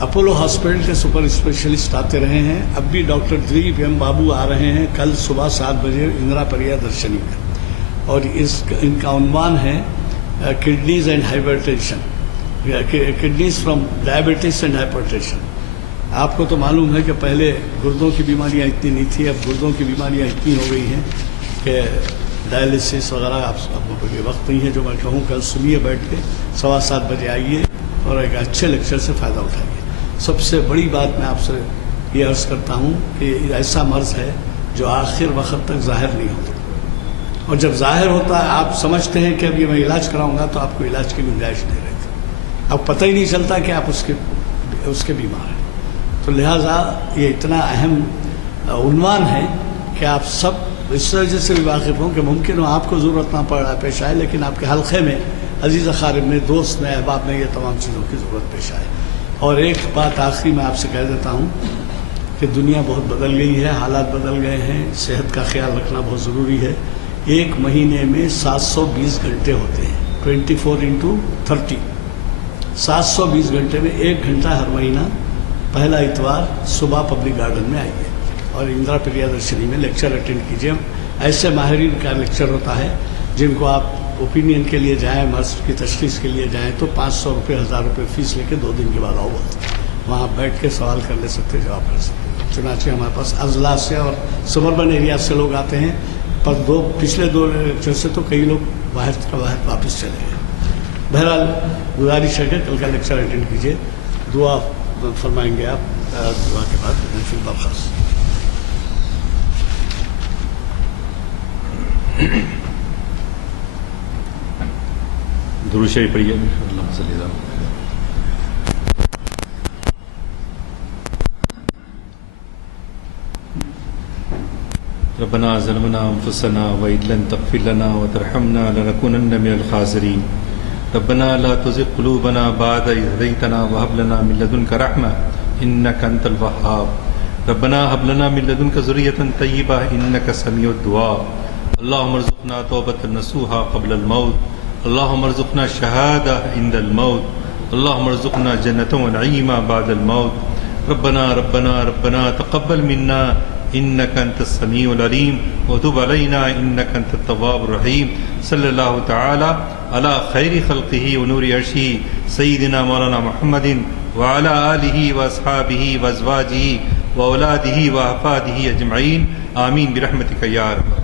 اپولو ہاسپٹل کے سپر اسپیشلسٹ آتے رہے ہیں. اب بھی ڈاکٹر دلیپ ایم بابو آ رہے ہیں کل صبح 7 بجے اندرا پریا درشنی میں، اور ان کا عنوان ہے kidneys and hypertension, kidneys from diabetes and hypertension. آپ کو تو معلوم ہے کہ پہلے گردوں کی بیماریاں اتنی نہیں تھیں، اب گردوں کی بیماریاں اتنی ہو گئی ہیں کہ ڈائلسس وغیرہ آپ کو یہ وقت نہیں ہے جو میں کہوں. کل سنیے بیٹھ کے 7:15 بجے آئیے اور ایک اچھے لیکچر سے فائدہ اٹھائیے. سب سے بڑی بات میں آپ سے یہ عرض کرتا ہوں کہ ایسا مرض ہے جو آخر وقت تک ظاہر نہیں ہوتا، اور جب ظاہر ہوتا ہے آپ سمجھتے ہیں کہ اب یہ میں علاج کراؤں گا تو آپ کو علاج کی گنجائش نہیں رہتی. اب پتہ ہی نہیں چلتا کہ آپ اس کے بیمار ہیں. تو لہٰذا یہ اتنا اہم عنوان ہے کہ آپ سب اس وجہ سے بھی واقف ہوں کہ ممکن ہو آپ کو ضرورت نہ پڑ رہا پیش آئے، لیکن آپ کے حلقے میں عزیز اقارب میں، دوست میں، احباب میں یہ تمام چیزوں کی ضرورت پیش آئے۔ اور ایک بات آخری میں آپ سے کہہ دیتا ہوں کہ دنیا بہت بدل گئی ہے، حالات بدل گئے ہیں، صحت کا خیال رکھنا بہت ضروری ہے۔ ایک مہینے میں 720 گھنٹے ہوتے ہیں، 24x30، 720 گھنٹے میں 1 گھنٹہ ہر مہینہ پہلا اتوار صبح پبلک گارڈن میں آئیے اور اندرا پریادرشنی میں لیکچر اٹینڈ کیجیے۔ ایسے ماہرین کا لیکچر ہوتا ہے جن کو آپ اوپینین کے لیے جائیں، مرض کی تشخیص کے لیے جائیں تو 500 روپے 1000 روپے فیس لے کے 2 دن کے بعد آؤ، وہاں بیٹھ کے سوال کر لے سکتے، جواب کر سکتے۔ چنانچہ ہمارے پاس اضلاع سے اور سبربن ایریا سے لوگ آتے ہیں، پر پچھلے 2 لیکچر سے تو کئی لوگ باہر واپس چلے گئے۔ بہرحال گزارش ہے کہ کل کا لیکچر اٹینڈ کیجیے، دعا فرمائیں گے آپ، دعا کے بعد پھر درخواست۔ درود شریف پڑھیے۔ اللہم صلی اللہ علیہ وسلم۔ ربنا ظلمنا انفسنا وإن لم تغفر لنا وترحمنا لنكونن من الخاسرين ربنا لا تزغ قلوبنا بعد إذ هديتنا وهب لنا من لدنك رحمة إنك أنت الوهاب ربنا هب لنا من لدنك ذرية طيبة إنك سميع الدعاء اللهم ارزقنا توبة نصوحا قبل الموت اللهم ارزقنا الشهادة عند الموت اللهم ارزقنا جنة ونعيما بعد الموت ربنا ربنا ربنا تقبل منا إنك أنت السميع العليم وتب علينا إنك أنت التواب الرحيم صلى الله تعالى على خير خلقه ونور عرشه سيدنا مولانا محمد وعلى آله وأصحابه وأزواجه وأولاده وأحفاده أجمعين آمين برحمتك يا رب